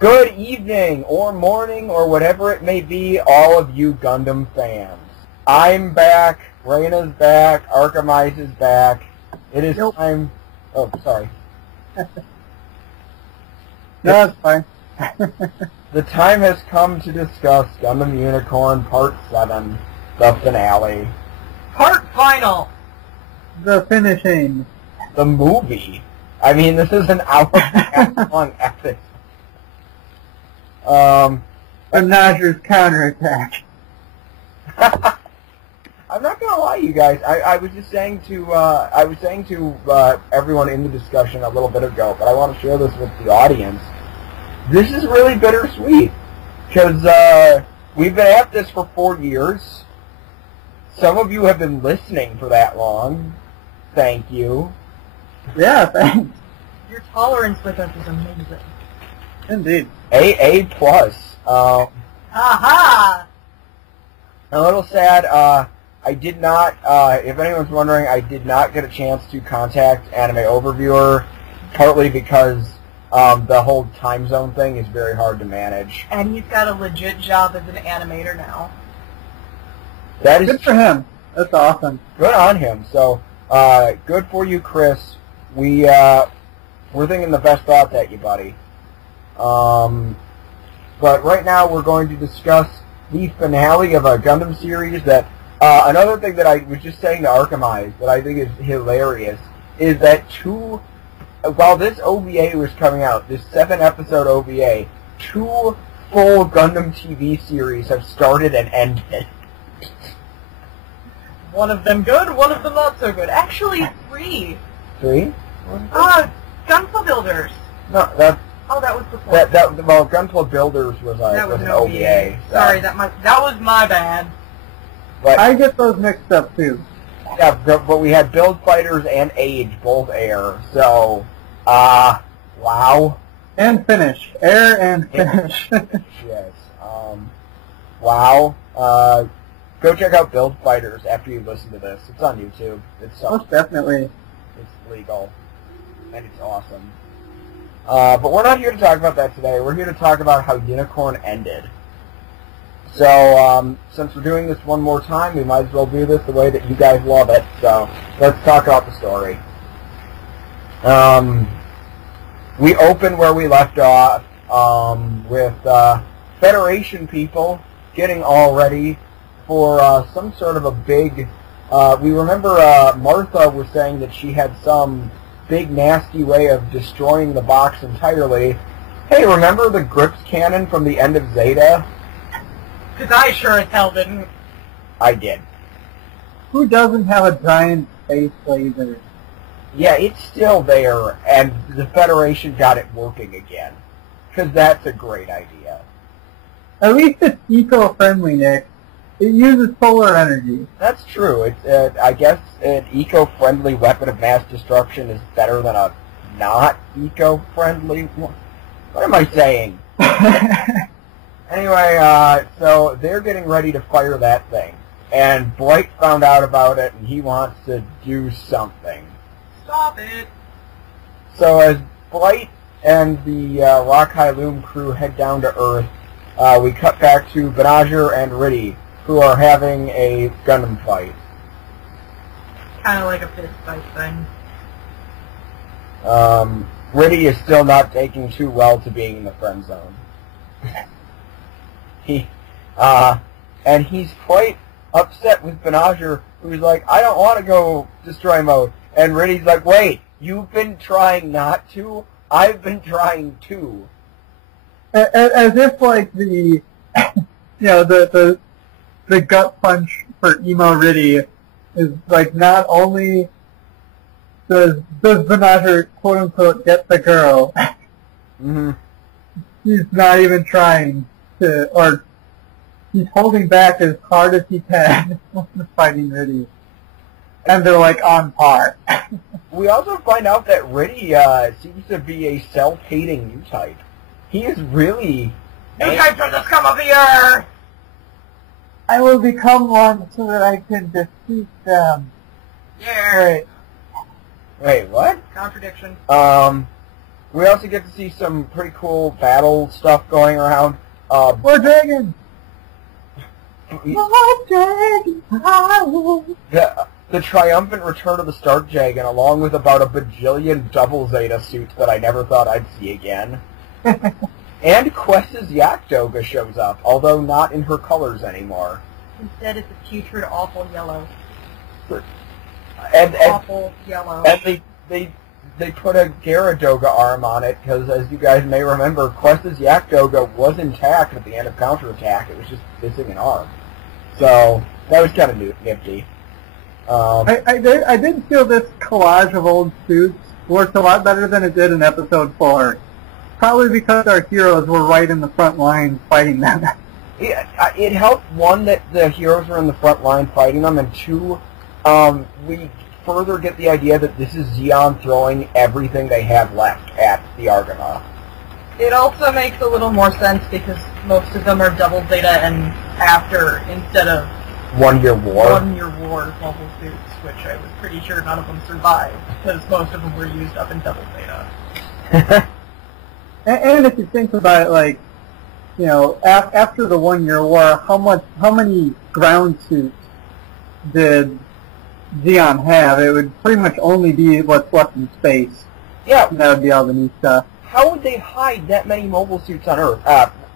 Good evening, or morning, or whatever it may be, all of you Gundam fans. I'm back, Rena's back, Arcemise is back. It is time... Oh, sorry. No, that's fine. The time has come to discuss Gundam Unicorn Part 7, the finale. Part final! The finishing. The movie. I mean, this is an hour-long epic. Najer's counterattack. I'm not gonna lie, you guys. I was just saying to everyone in the discussion a little bit ago, but I want to share this with the audience. This is really bittersweet because we've been at this for 4 years. Some of you have been listening for that long. Thank you. Yeah, thanks. Your tolerance with us is amazing. Indeed. A plus. Aha! A little sad. I did not. If anyone's wondering, I did not get a chance to contact Anime Overviewer, partly because the whole time zone thing is very hard to manage. And he's got a legit job as an animator now. That is good for him. That's awesome. Good on him. So, good for you, Chris. We're thinking the best thoughts at you, buddy. But right now we're going to discuss the finale of a Gundam series that, another thing that I was just saying to Arcemise that I think is hilarious is that while this OVA was coming out, this 7-episode OVA, 2 full Gundam TV series have started and ended. One of them good, one of them not so good. Actually, 3. 3? Gunpla Builders. No, that... Oh, that was before. Well, Gunpla Builders was an OVA. So. Sorry, that was my bad. But, I get those mixed up too. Yeah, but we had Build Fighters and Age both air, so, wow. And finish. Air and finish. Yes, wow. Go check out Build Fighters after you listen to this. It's on YouTube. It's most definitely. It's legal. And it's awesome. But we're not here to talk about that today. We're here to talk about how Unicorn ended. So, since we're doing this one more time, we might as well do this the way that you guys love it. So, let's talk about the story. We open where we left off, with Federation people getting all ready for some sort of a big... we remember Martha was saying that she had some big nasty way of destroying the box entirely. Hey, remember the Grips cannon from the end of Zeta? Because I sure as hell didn't. I did. Who doesn't have a giant space laser? Yeah, it's still there, and the Federation got it working again. Because that's a great idea. At least it's eco-friendly, Nick. It uses solar energy. That's true. It's, I guess an eco-friendly weapon of mass destruction is better than a not eco-friendly one. What am I saying? Anyway, so they're getting ready to fire that thing. And Bright found out about it, and he wants to do something. Stop it! So as Bright and the Rockeye Loom crew head down to Earth, we cut back to Benager and Riddy, who are having a Gundam fight. Kind of like a fist fight thing. Riddy is still not taking too well to being in the friend zone. And he's quite upset with Benager, who's like, I don't want to go destroy mode. And Riddy's like, wait, you've been trying not to? I've been trying to. As if, like, the gut punch for emo Riddy is, like, not only does Benager, quote-unquote, get the girl, he's not even trying to, or he's holding back as hard as he can fighting Riddy. And they're, like, on par. We also find out that Riddy seems to be a self-hating Newtype. He is really... Newtypes are the scum of the earth! I will become one so that I can defeat them. Yeah. Wait, what? Contradiction. We also get to see some pretty cool battle stuff going around. More dragons! The triumphant return of the Stark Dragon, along with about a bajillion double Zeta suits that I never thought I'd see again. And Quest's Yakdoga shows up, although not in her colors anymore. Instead, it's a putrid, awful yellow. Awful yellow. And they put a Gyaradoga arm on it, because as you guys may remember, Quest's Yakdoga was intact at the end of Counterattack. It was just missing an arm. So, that was kind of nifty. I did feel this collage of old suits worked a lot better than it did in Episode 4. Probably because our heroes were right in the front line fighting them. Yeah, it helped, one, that the heroes were in the front line fighting them, and two, we further get the idea that this is Zeon throwing everything they have left at the Argonauts. It also makes a little more sense because most of them are double Zeta and after instead of 1 Year War. 1 Year War mobile suits, which I was pretty sure none of them survived because most of them were used up in double Zeta. And if you think about it, like, you know, after the 1 Year War, how many ground suits did Zeon have? It would pretty much only be what's left in space. Yeah. And that would be all the new stuff. How would they hide that many mobile suits on Earth?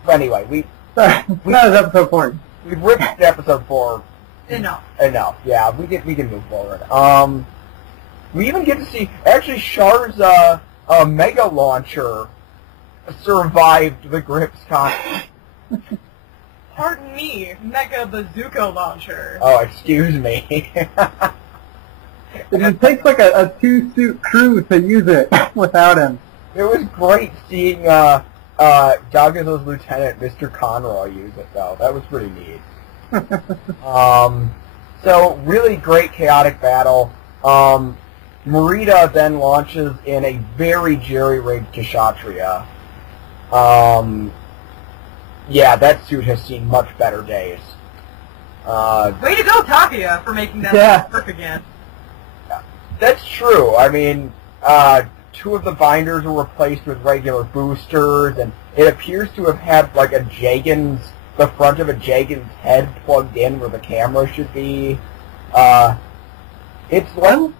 Anyway, that was Episode 4. We've ripped Episode 4 Enough. Yeah, we can move forward. We even get to see, actually, Char's Mega Launcher survived the Grips contest. Pardon me, Mega Bazooka Launcher. Oh, excuse me. It takes like a two-suit crew to use it without him. It was great seeing Dagazo's lieutenant, Mr. Conroy, use it, though. That was pretty neat. So, really great chaotic battle. Marita then launches in a very jerry-rigged Kshatriya. Yeah, that suit has seen much better days. Way to go, Tapia, for making that work again. That's true. I mean, 2 of the binders were replaced with regular boosters, and it appears to have had, like, the front of a Jagan's head plugged in where the camera should be. It's like...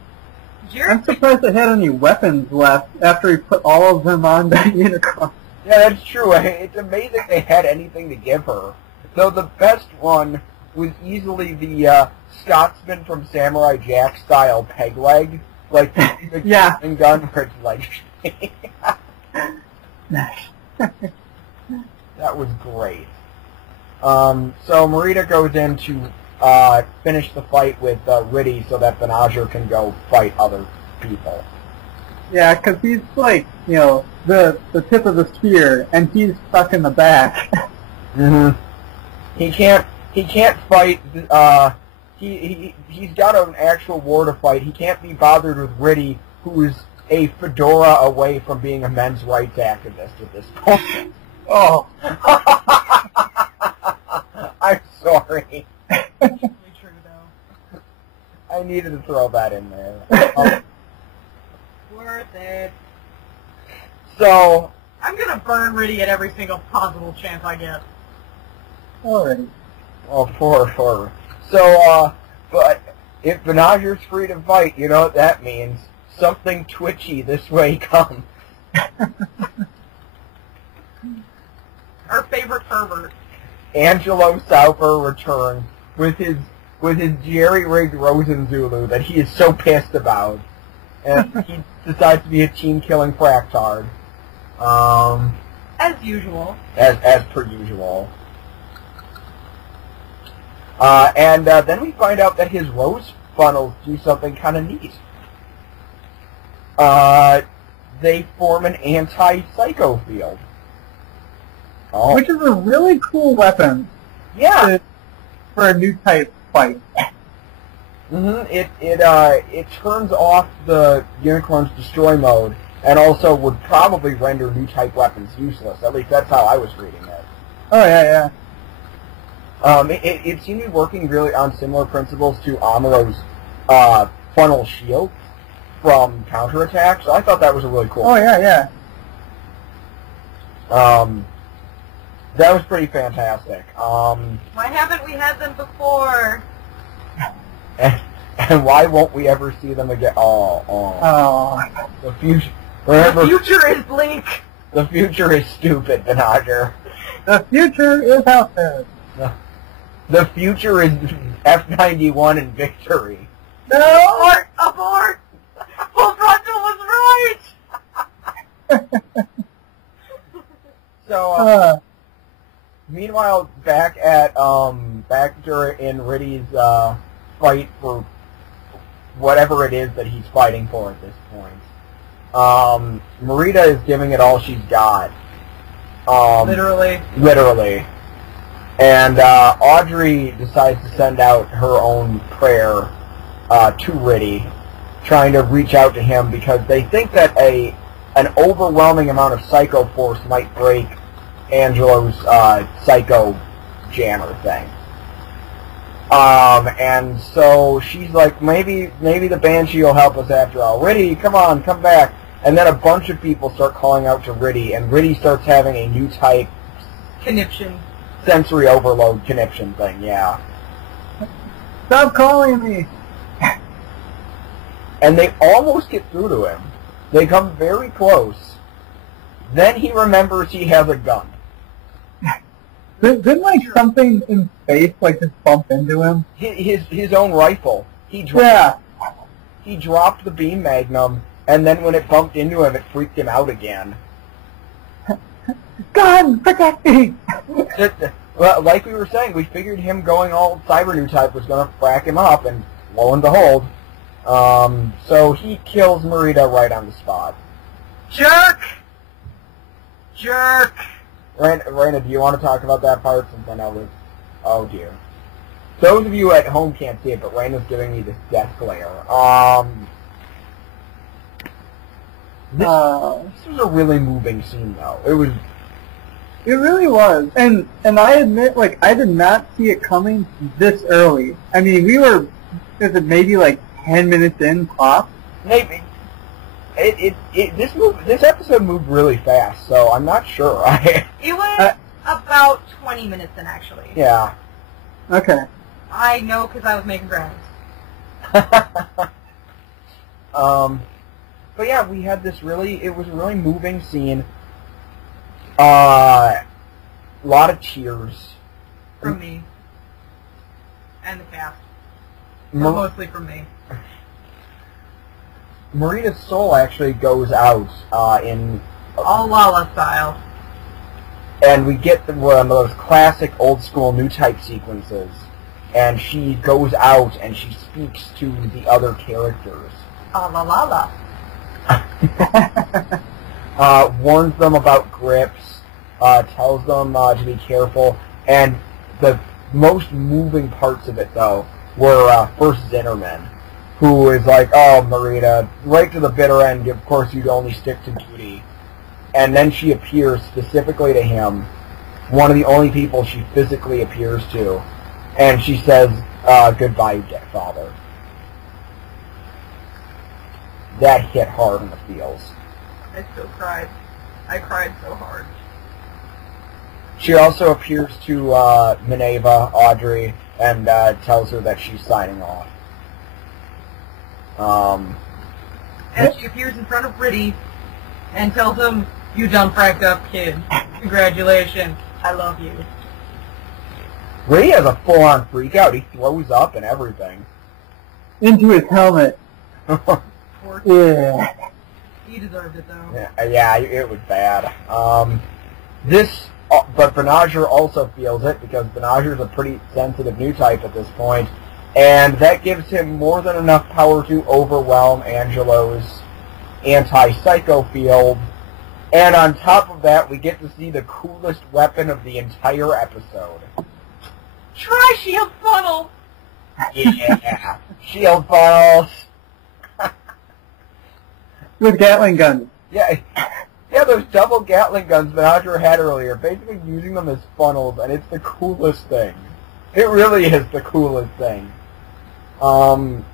I'm surprised it had any weapons left after he put all of them on the Unicron. Yeah, that's true. It's amazing they had anything to give her. Though the best one was easily the Scotsman from Samurai Jack style peg leg. Like the gun where it's like... That was great. So Marita goes in to finish the fight with Riddy so that Venager can go fight other people. Yeah, because he's like, you know, the tip of the spear, and he's stuck in the back. Mm-hmm. He can't fight. He's got an actual war to fight. He can't be bothered with Riddy, who is a fedora away from being a men's rights activist at this point. Oh. I'm sorry. True, though. I needed to throw that in there. Worth it. So... I'm gonna burn Riddy at every single possible chance I get. Alrighty. Well, poor her. So, but if Venager's free to fight, you know what that means. Something twitchy this way comes. Our favorite pervert. Angelo Sauper returns with his jerry-rigged Rosenzulu that he is so pissed about. And he decides to be a team-killing fractard. As usual. As per usual. And then we find out that his rose funnels do something kind of neat. They form an anti-psycho field. Oh. Which is a really cool weapon. Yeah. For a Newtype fight. Mm-hmm. It turns off the Unicorn's destroy mode, and also would probably render Newtype weapons useless. At least that's how I was reading it. Oh yeah. It seemed to be working really on similar principles to Amuro's funnel shield from Counterattack, so I thought that was a really cool. Oh yeah. That was pretty fantastic. Why haven't we had them before? And why won't we ever see them again? Oh. The future. Remember, the future is bleak. The future is stupid, Benager. The future is out there. The future is F-91 and victory. No! Abort! Full Frontal was right! So, meanwhile, back in Riddy's fight for whatever it is that he's fighting for at this point, Marita is giving it all she's got. Literally. And Audrey decides to send out her own prayer to Riddy, trying to reach out to him because they think that an overwhelming amount of psycho force might break Angelo's psycho jammer thing. And so she's like, maybe the Banshee will help us after all. Riddy, come on, come back. And then a bunch of people start calling out to Riddy, and Riddy starts having a Newtype conniption. Sensory overload conniption thing, yeah. Stop calling me! And they almost get through to him. They come very close. Then he remembers he has a gun. Didn't like something in space like just bump into him? His own rifle. He dropped the beam magnum, and then when it bumped into him, it freaked him out again. Gun! Protect me! Well, like we were saying, we figured him going all cyber Newtype was going to frack him up, and lo and behold, so he kills Marita right on the spot. Jerk! Rena, do you want to talk about that part since I know this? Oh dear. Those of you at home can't see it, but Rena's giving me this death glare. This was a really moving scene, though. It really was, and I admit, like, I did not see it coming this early. I mean, is it maybe like 10 minutes in pop? Maybe. This episode moved really fast, so I'm not sure. It was about 20 minutes in, actually. Yeah. Okay. I know because I was making brownies. But yeah, we had this it was a really moving scene. A lot of tears. From me. And the cast. Mostly from me. Marita's soul actually goes out in... all Lala style. And we get one of those classic old-school Newtype sequences. And she goes out and she speaks to the other characters. Ah la la la. Warns them about grips, tells them to be careful, and the most moving parts of it, though, were first Zinnerman, who is like, oh, Marita, right to the bitter end, of course you'd only stick to duty. And then she appears specifically to him, one of the only people she physically appears to, and she says, goodbye, father. That hit hard in the feels. I still cried. I cried so hard. She also appears to Minerva, Audrey, and tells her that she's signing off. And she appears in front of Riddy and tells him, you done fracked up, kid. Congratulations. I love you. Riddy has a full-on freak out. He throws up and everything. Into his helmet. Yeah. He deserved it, though. Yeah, it was bad. But Benager also feels it, because Benager's a pretty sensitive Newtype at this point, and that gives him more than enough power to overwhelm Angelo's anti-psycho field, and on top of that, we get to see the coolest weapon of the entire episode. Try shield funnel! Yeah, shield funnels! With Gatling guns. Yeah, those double Gatling guns Benager had earlier, basically using them as funnels, and it's the coolest thing. It really is the coolest thing. And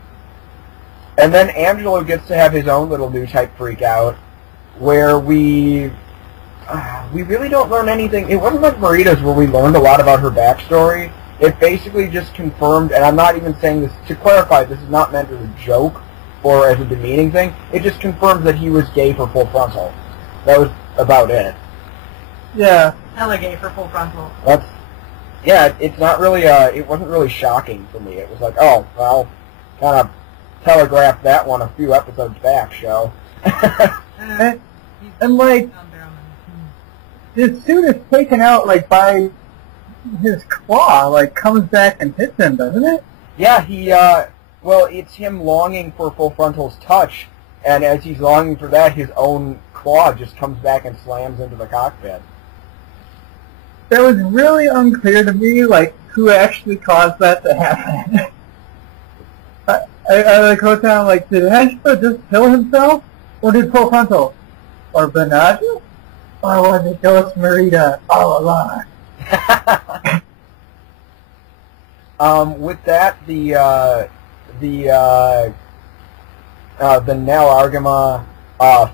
then Angelo gets to have his own little Newtype freak out, where we we really don't learn anything. It wasn't like Marita's where we learned a lot about her backstory. It basically just confirmed, and I'm not even saying this, to clarify, this is not meant as a joke or as a demeaning thing. It just confirms that he was gay for Full Frontal. That was about it. Yeah. Hella gay for Full Frontal. Yeah, it's not really, it wasn't really shocking for me. It was like, oh, well, kind of telegraphed that one a few episodes back, show. And like, as soon as taken out, like, by his claw, like, comes back and hits him, doesn't it? Yeah, well, it's him longing for Full Frontal's touch, and as he's longing for that, his own claw just comes back and slams into the cockpit. That was really unclear to me, like, who actually caused that to happen. I like, wrote down, like, did Hashpa just kill himself? Or did Full Frontal? Or Benaja? Or was it Ghost Marita all along? With that, the Nell Argama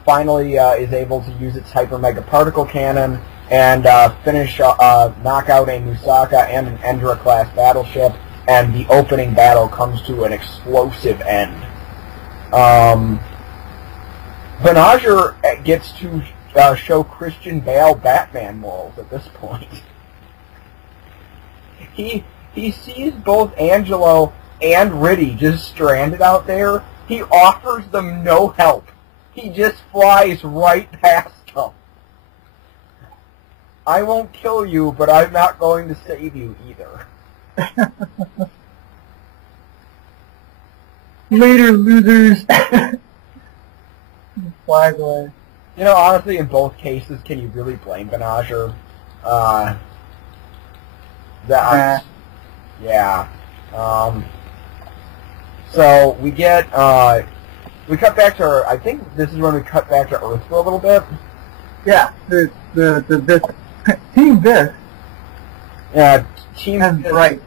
finally is able to use its Hyper Mega Particle Cannon and finish knock out a Nusaka and an Endra class battleship, and the opening battle comes to an explosive end. Benaja gets to show Christian Bale Batman morals at this point. He sees both Angelo and Riddy just stranded out there. He offers them no help. He just flies right past them. I won't kill you, but I'm not going to save you either. Later, losers. Flies away. You know, honestly, in both cases, can you really blame Benaja? Yeah. So we get, we cut back to, I think this is when we cut back to Earth for a little bit. Yeah, the Team Vis. Yeah, Team And Vis. Bright.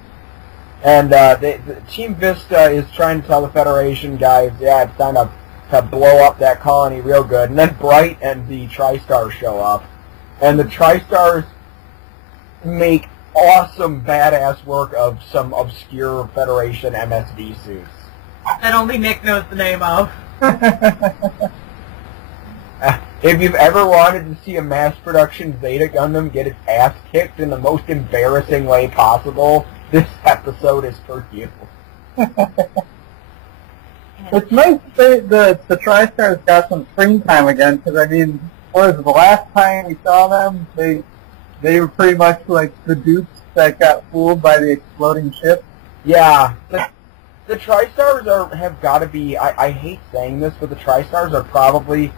And the Team Vista is trying to tell the Federation guys, yeah, it's time to blow up that colony real good. And then Bright and the TriStars show up. And the TriStars make awesome, badass work of some obscure Federation MSV suits. That only Nick knows the name of. If you've ever wanted to see a mass production Zeta Gundam get its ass kicked in the most embarrassing way possible, this episode is for you. It's nice that the TriStars got some screen time again, because, I mean, what was it, the last time we saw them, they were pretty much like the dupes that got fooled by the exploding ship. Yeah, the TriStars have got to be, I hate saying this, but the TriStars are probably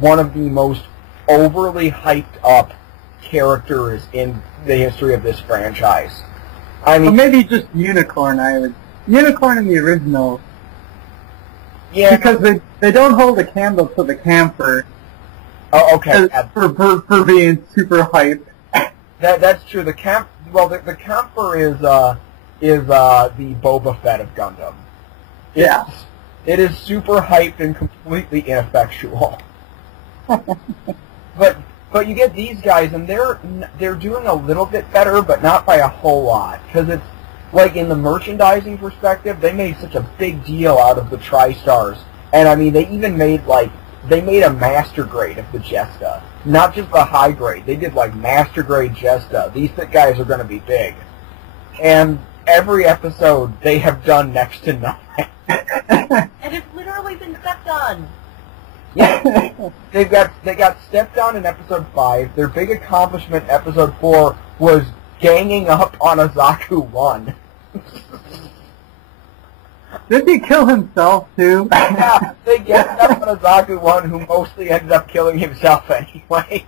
one of the most overly hyped up characters in the history of this franchise. I mean, Or maybe just Unicorn, Unicorn in the original. yeah, Because they don't hold a candle to the camper. Oh, okay. For being super hyped. That's true. The camper is the Boba Fett of Gundam. Yeah. It is super hyped and completely ineffectual. But you get these guys, and they're doing a little bit better, but not by a whole lot. Because it's like, in the merchandising perspective, they made such a big deal out of the TriStars, and I mean, they even made they made a master grade of the Jesta, not just the high grade. They did like master grade Jesta. These guys are going to be big, and every episode they have done next to nothing. And it's literally been stepped on. Yeah, they got stepped on in episode 5. Their big accomplishment in episode 4 was ganging up on Azaku 1. Did he kill himself, too? Yeah, they ganged up on Azaku 1, who mostly ended up killing himself anyway.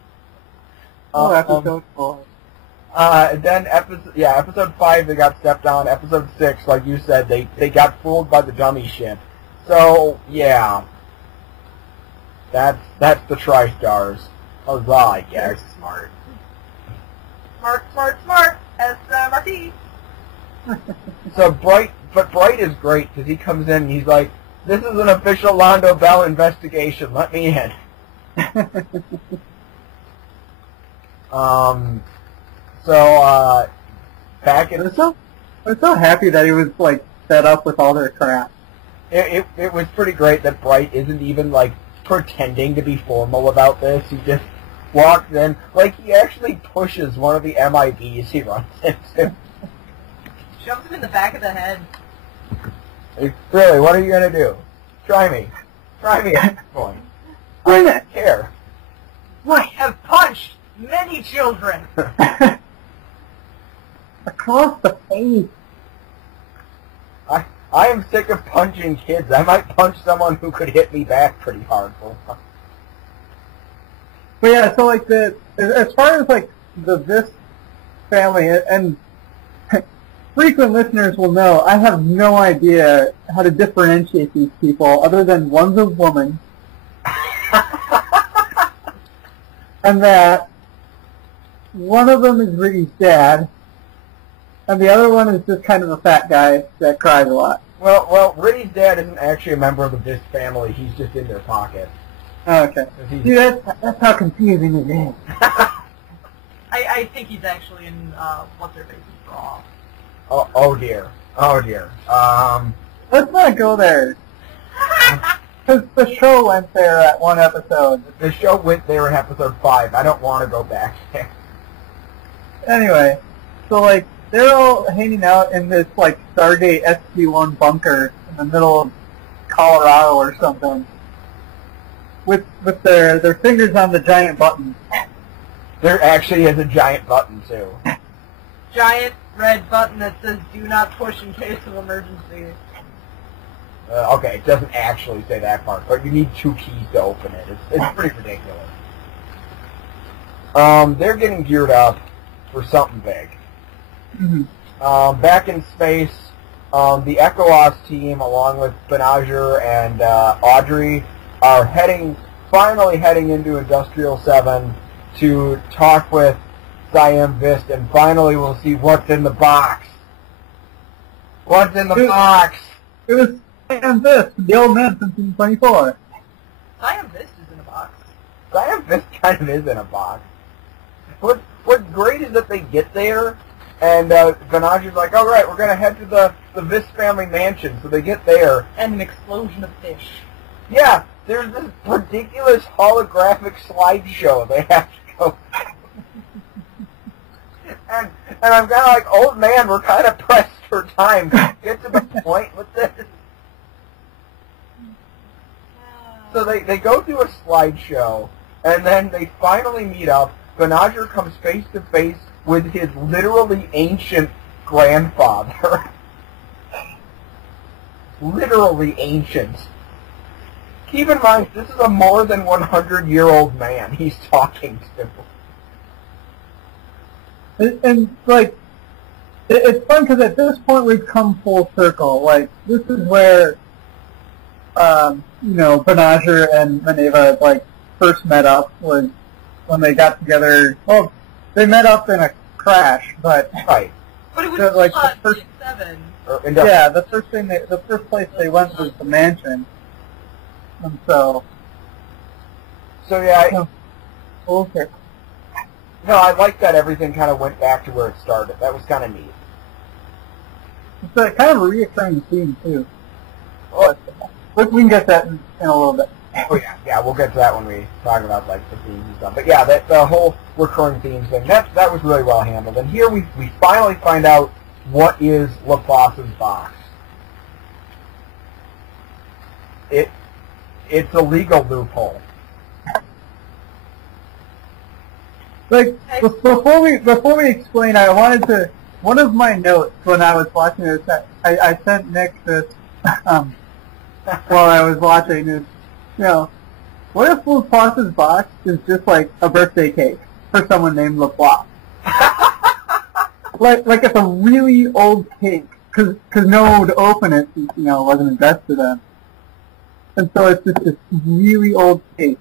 Oh, episode 4. Then episode 5 they got stepped on. Episode 6, like you said, they got fooled by the dummy ship. So yeah, that's the TriStars. Huzzah, I guess. Smart. As Marquis. So Bright is great because he comes in and he's like, "This is an official Londo Bell investigation. Let me in." Back in... I was so happy that he was, like, set up with all their crap. It was pretty great that Bright isn't even, like, pretending to be formal about this. He just walks in. Like, he actually pushes one of the MIBs he runs into. Shoves him in the back of the head. Like, really, what are you going to do? Try me. Try me at this point. I don't care. I have punched many children. Across the face. I am sick of punching kids. I might punch someone who could hit me back pretty hard. But yeah, so like as far as like the this family, and frequent listeners will know, I have no idea how to differentiate these people other than one's a woman, and that one of them is Riddy's dad, and the other one is just kind of a fat guy that cries a lot. Well, Riddy's dad isn't actually a member of the Vis family. He's just in their pocket. Oh, okay. See, that's how confusing it is. I think he's actually in What's-Her-Face's bra. Oh dear. Oh dear. Let's not go there. Because the show went there at one episode. The show went there in episode 5. I don't want to go back there. Anyway, so like, they're all hanging out in this like Stargate SG-1 bunker in the middle of Colorado or something, with their fingers on the giant button. There actually is a giant button too. Giant red button that says "Do not push in case of emergency." Okay, it doesn't actually say that part, but you need 2 keys to open it. It's pretty ridiculous. They're getting geared up for something big. Mm-hmm. Back in space, the Epilogue team, along with Benager and Audrey, are finally heading into Industrial 7 to talk with Siam Vist, and finally we'll see what's in the box. What's in the box? It was Siam Vist, the old man from Team 24. Siam Vist is in a box. Siam Vist kind of is in a box. What's great is that they get there, and Benager's like, all right, we're going to head to the Vis family mansion. So they get there. And an explosion of fish. Yeah, there's this ridiculous holographic slideshow they have to go and I'm kind of like, old man, we're kind of pressed for time. Get to the point with this. So they go through a slideshow, and then they finally meet up. Benager comes face to face with his literally ancient grandfather. Literally ancient. Keep in mind, this is a more than 100-year-old man he's talking to. And like, it's fun because at this point we've come full circle. Like, this is where, Benager and Maneva, like, first met up, was when they got together. Well, they met up in a crash, but... Right. But it was like the first, 7. Yeah, the first place they went was the mansion. And so... So, yeah... Okay. No, I like that everything kind of went back to where it started. That was kind of neat. It's a kind of a reoccurring theme, too. Well, But we can get that in a little bit. Oh, yeah, we'll get to that when we talk about, like, the themes and stuff. But, yeah, the whole recurring themes thing, that was really well handled. And here we finally find out what is Laplace's box. It's a legal loophole. Like, before we explain, I wanted to, one of my notes when I was watching this, I sent Nick this, while I was watching this, what if Laplace's box is just like a birthday cake for someone named Laplace? like it's a really old cake, cause no one would open it since, it wasn't addressed to them. And so it's just this really old cake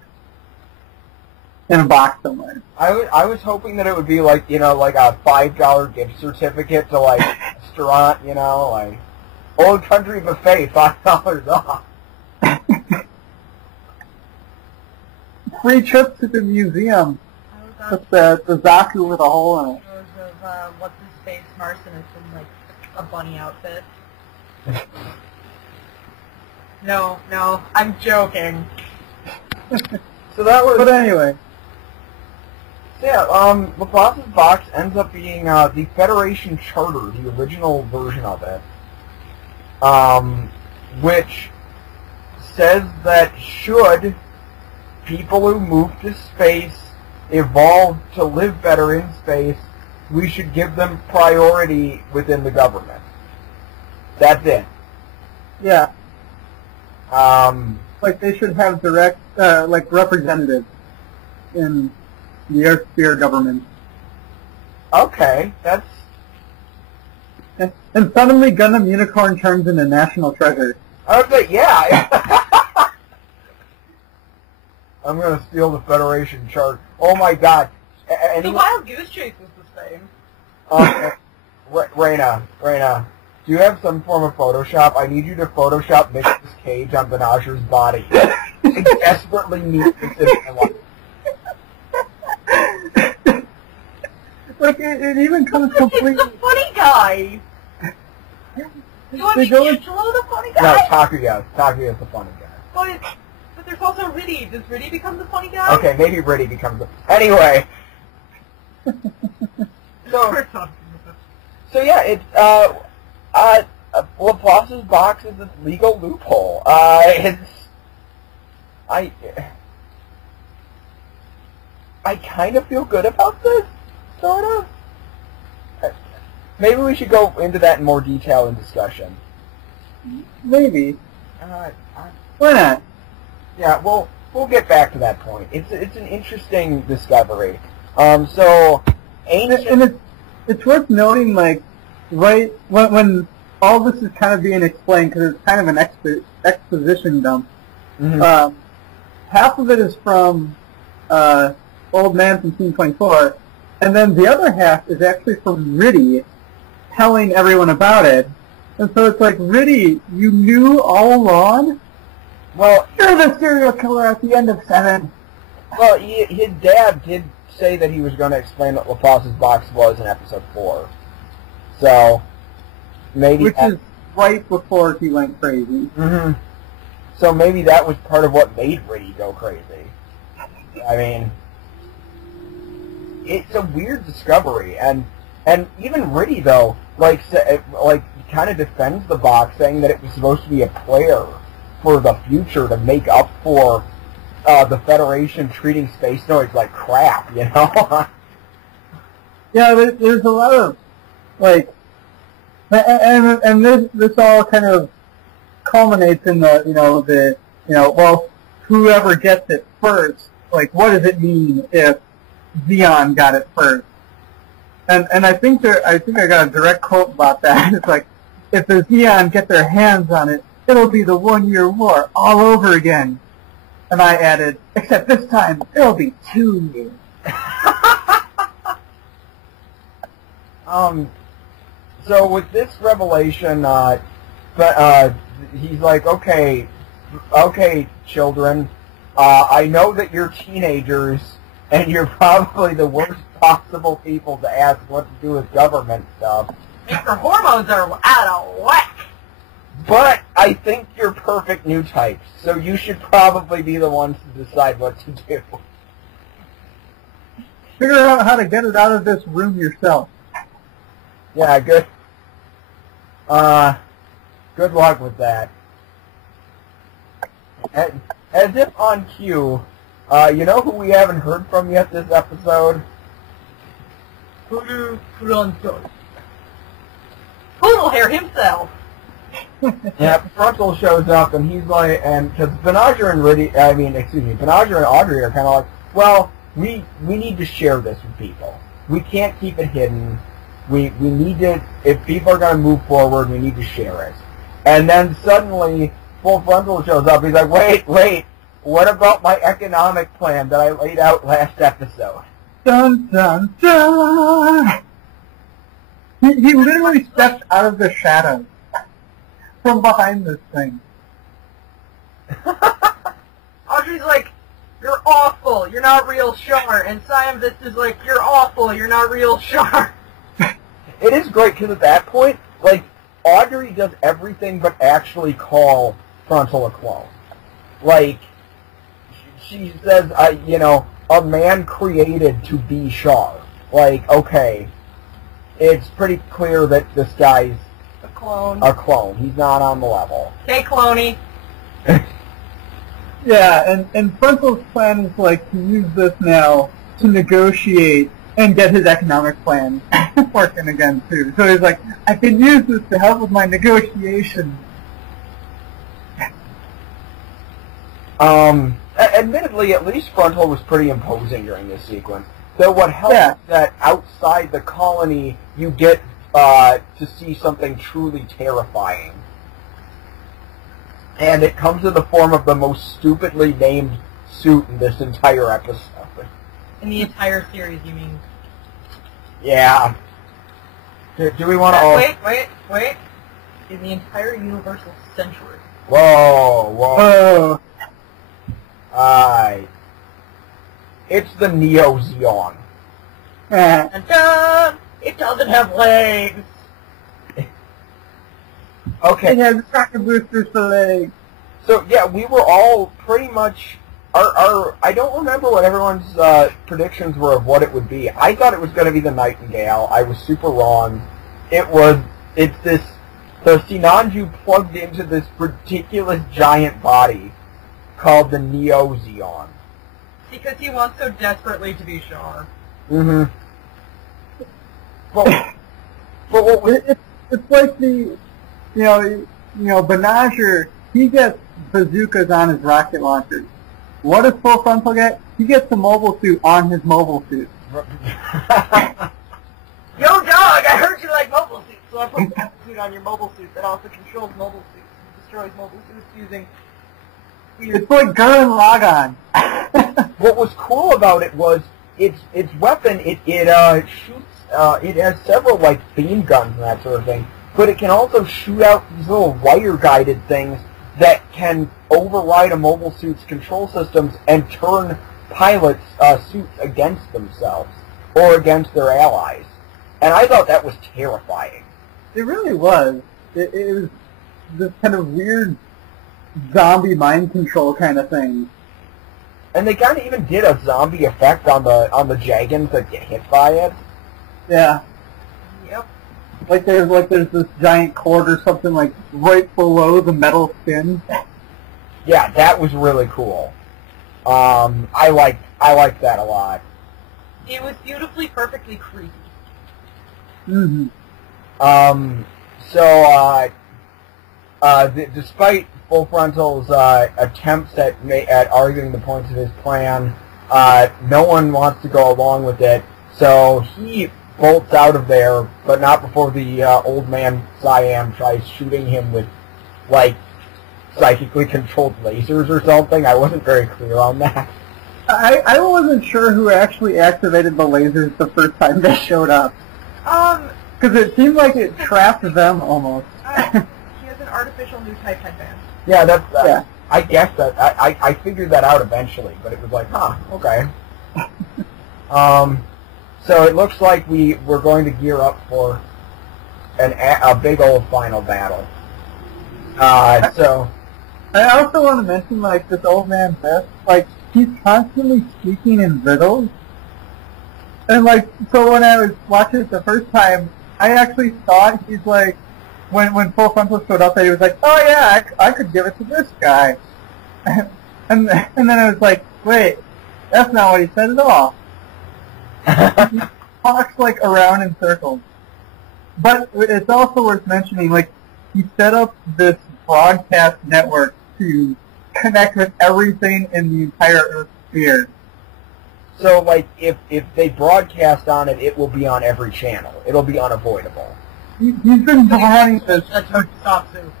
in a box somewhere. I was hoping that it would be like, like a $5 gift certificate to, like, a restaurant, like, Old Country Buffet, $5 off. Free trip to the museum. With the Zaku with a hole in it. What's his face, Marson is in like a bunny outfit. No, I'm joking. So that was. But anyway. So yeah, Laplace's box ends up being the Federation Charter, the original version of it, which says that should people who move to space evolve to live better in space, we should give them priority within the government. That's it. Yeah. Like they should have direct, like representatives in the Earth Sphere government. Okay, that's... And suddenly Gundam Unicorn turns into national treasure. Okay, yeah. I'm going to steal the Federation chart. Oh my god. The Wild Goose Chase was the same. Rena, do you have some form of Photoshop? I need you to Photoshop Nicolas Cage on Benager's body. I desperately need this in my life. Like, it even comes completely... It's the funny guy! You want me to Angelo the funny guy? No, Takuya. Takuya's the funny guy. But there's also Riddy. Does Riddy become the funny guy? Okay, maybe Riddy becomes the... Anyway. So yeah, it's, Laplace's box is a legal loophole. I kind of feel good about this, sort of. Maybe we should go into that in more detail in discussion. Maybe. Why not? Yeah, we'll get back to that point. It's an interesting discovery. So ancient... And it's worth noting, like, right when all this is kind of being explained, because it's kind of an exposition dump. Mm-hmm. Half of it is from Old Man from Team 24, and then the other half is actually from Riddy telling everyone about it. And so it's like, Riddy, you knew all along? Well, you're the serial killer at the end of 7. Well, his dad did say that he was going to explain what Laplace's box was in episode 4. So, maybe... Which is right before he went crazy. Mm-hmm. So maybe that was part of what made Riddy go crazy. I mean, it's a weird discovery, and even Riddy, though, like kind of defends the box, saying that it was supposed to be a prayer for the future to make up for the Federation treating space noise like crap, you know? Yeah, there's a lot of, like, and this all kind of culminates in well, whoever gets it first, like, what does it mean if Zeon got it first? And I think I got a direct quote about that. It's like, if the Zeon get their hands on it, it'll be the 1-year war all over again. And I added, except this time, it'll be 2 years. So with this revelation, he's like, okay, children, I know that you're teenagers, and you're probably the worst possible people to ask what to do with government stuff. Your hormones are out of whack. But I think you're perfect Newtypes, so you should probably be the ones to decide what to do. Figure out how to get it out of this room yourself. Yeah, good. Good luck with that. As if on cue, you know who we haven't heard from yet this episode? Frontal. Poodle hair himself. Yeah, Frontal shows up, and he's like, and because Benager and Benager and Audrey are kind of like, well, we need to share this with people. We can't keep it hidden. We need to, if people are going to move forward, we need to share it. And then suddenly, Full Frontal shows up. He's like, wait, what about my economic plan that I laid out last episode? Dun, dun, dun! He literally stepped out of the shadows from behind this thing. Audrey's like, you're awful, you're not real Char. And Siam is like, you're awful, you're not real Char. It is great, because at that point, like, Audrey does everything but actually call Frontal a clone. Like, she says, you know, a man created to be Char. Like, okay, it's pretty clear that this guy's A clone. a clone. He's not on the level. Okay, cloney. Yeah, and Frontal's plan is like to use this now to negotiate and get his economic plan working again too. So he's like, I can use this to help with my negotiation. Admittedly, at least Frontal was pretty imposing during this sequence. Though what helps is that outside the colony, you get to see something truly terrifying. And it comes in the form of the most stupidly named suit in this entire episode. In the entire series, you mean? Yeah. Do we want to... Wait. In the entire Universal Century. Whoa. It's the Neo Zeon. And it doesn't have legs. Okay. It has rocket boosters for legs. So yeah, we were all pretty much. I don't remember what everyone's predictions were of what it would be. I thought it was going to be the Nightingale. I was super wrong. It's the Sinanju plugged into this ridiculous giant body called the Neo Zeon. Because he wants so desperately to be Char. Mm-hmm. But what was... It's like the, you know, Benager, he gets bazookas on his rocket launchers. What does Full Frontal get? He gets the mobile suit on his mobile suit. Yo, dog, I heard you like mobile suits, so I put the mobile suit on your mobile suit that also controls mobile suits, destroys mobile suits using... It's like Gurren Lagann. What was cool about it was its weapon. It shoots. It has several like beam guns and that sort of thing, but it can also shoot out these little wire-guided things that can override a mobile suit's control systems and turn pilots' suits against themselves or against their allies. And I thought that was terrifying. It really was. It was this kind of weird zombie mind control kind of thing. And they kind of even did a zombie effect on the Jagans that get hit by it. Yeah. Yep. Like there's this giant cord or something like right below the metal skin. Yeah, that was really cool. I liked that a lot. It was beautifully, perfectly creepy. Mm-hmm. Despite Full Frontal's attempts at arguing the points of his plan, no one wants to go along with it, so he bolts out of there, but not before the old man Siam tries shooting him with, like, psychically controlled lasers or something. I wasn't very clear on that. I wasn't sure who actually activated the lasers the first time they showed up. Because it seemed like it trapped them almost. He has an artificial Newtype headband. Yeah, that's... Yeah. I guess that... I figured that out eventually, but it was like, huh, okay. So it looks like we're going to gear up for a big old final battle. So... I also want to mention, like, this old man Beth, like, he's constantly speaking in riddles. And, like, so when I was watching it the first time, I actually thought he's like, when Full Frontal showed up, he was like, oh yeah, I could give it to this guy. and then I was like, wait, that's not what he said at all. He talks, like, around in circles. But it's also worth mentioning, like, he set up this broadcast network to connect with everything in the entire Earth sphere. So, like, if they broadcast on it, it will be on every channel. It'll be unavoidable. He's been planning this. That's what stop to.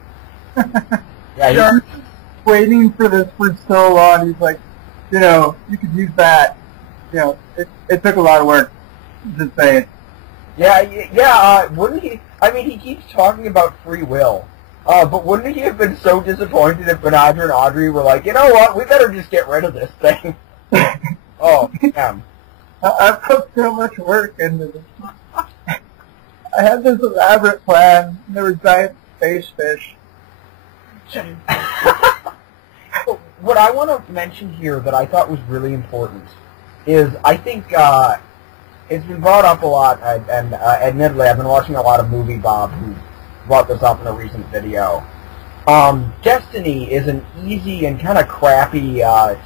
Yeah, He's waiting for this for so long. He's like, you know, you could use that. You know, it took a lot of work. Just saying. Yeah, wouldn't he... I mean, he keeps talking about free will. But wouldn't he have been so disappointed if Benager and Audrey were like, you know what, we better just get rid of this thing? Oh, damn. I put so much work into this. I had this elaborate plan. There were giant space fish. What I want to mention here that I thought was really important is I think it's been brought up a lot, and admittedly I've been watching a lot of Movie Bob who brought this up in a recent video. Destiny is an easy and kind of crappy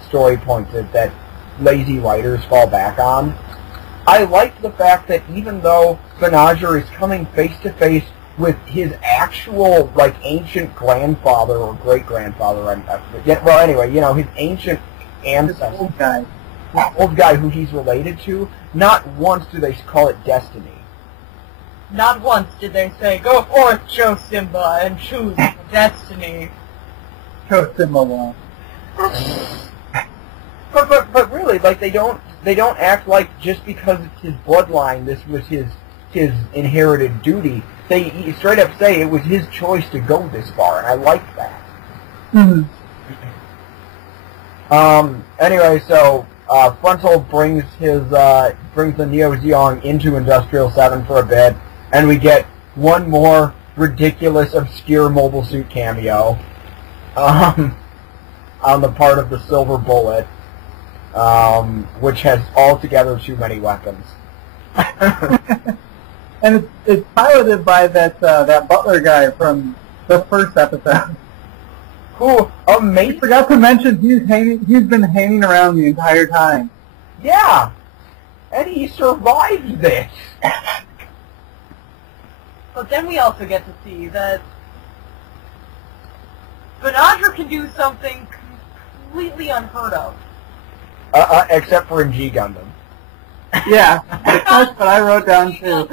story point that lazy writers fall back on. I liked the fact that even though Banagher is coming face to face with his actual, like, ancient grandfather or great-grandfather, well, anyway, you know, his ancient ancestor, old guy who he's related to, not once do they call it destiny. Not once did they say, "Go forth, Joe Simba, and choose destiny." Joe Simba won. But really, like, they don't act like just because it's his bloodline, this was his inherited duty. They straight up say it was his choice to go this far, and I like that. Mm-hmm. Anyway, so Frontal brings the Neo Zeong into Industrial 7 for a bit, and we get one more ridiculous, obscure mobile suit cameo on the part of the Silver Bullet, which has altogether too many weapons. And it's piloted by that butler guy from the first episode. Who, amazing. I forgot to mention he's been hanging around the entire time. Yeah, and he survived this. But then we also get to see that Banagher can do something completely unheard of. Except for in G Gundam. Yeah, that's what I wrote down too.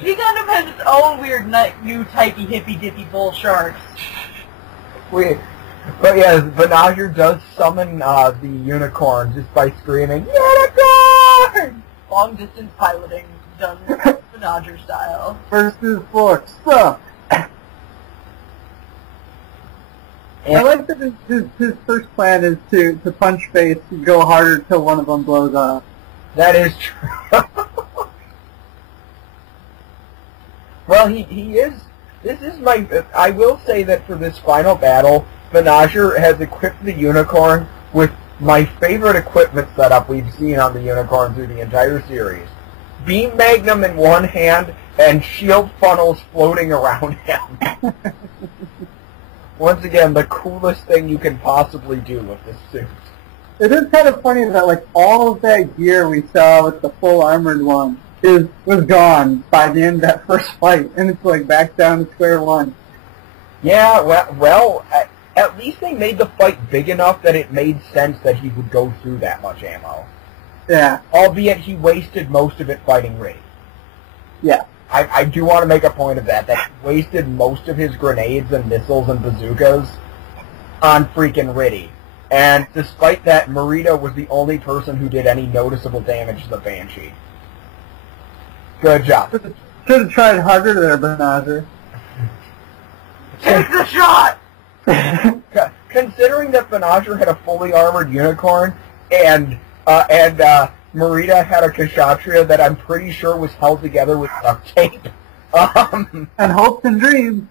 G Gundam has its own weird new typey hippy dippy bull sharks. But yeah, Banagher does summon the unicorn just by screaming, "Unicorn!" Long distance piloting done Banagher style. Versus Force. So. I like that his first plan is to punch face and go harder till one of them blows up. That is true. Well, he is. This is my. I will say that for this final battle, Banagher has equipped the unicorn with my favorite equipment setup we've seen on the unicorn through the entire series. Beam Magnum in one hand and shield funnels floating around him. Once again, the coolest thing you can possibly do with this suit. It is kind of funny that like all of that gear we saw with the full armored one was gone by the end of that first fight, and it's like back down to square one. Yeah, well, at least they made the fight big enough that it made sense that he would go through that much ammo. Yeah. Albeit he wasted most of it fighting Ray. Yeah. I do want to make a point of that he wasted most of his grenades and missiles and bazookas on freaking Riddy. And despite that, Marita was the only person who did any noticeable damage to the Banshee. Good job. Should have tried harder there, Banagher. Take the shot! Considering that Banagher had a fully armored unicorn and Marita had a Kshatriya that I'm pretty sure was held together with duct tape. And hopes and dreams.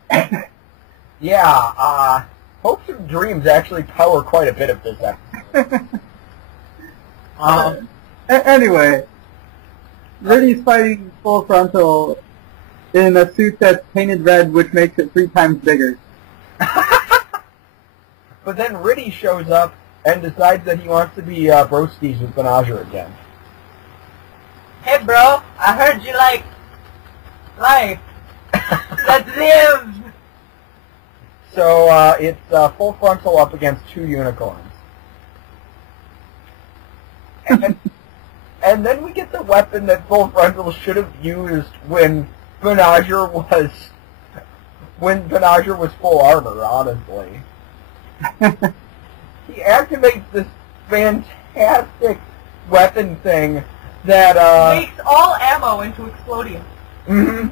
Yeah, hopes and dreams actually power quite a bit of this episode. Anyway, Riddy's fighting full frontal in a suit that's painted red, which makes it 3 times bigger. But then Riddy shows up and decides that he wants to be broskies with Banagher again. Hey bro, I heard you like life. Let's live! So it's full frontal up against 2 unicorns. And then we get the weapon that full frontal should have used when Banagher was full armor, honestly. He activates this fantastic weapon thing that makes all ammo into explodium. Mm-hmm.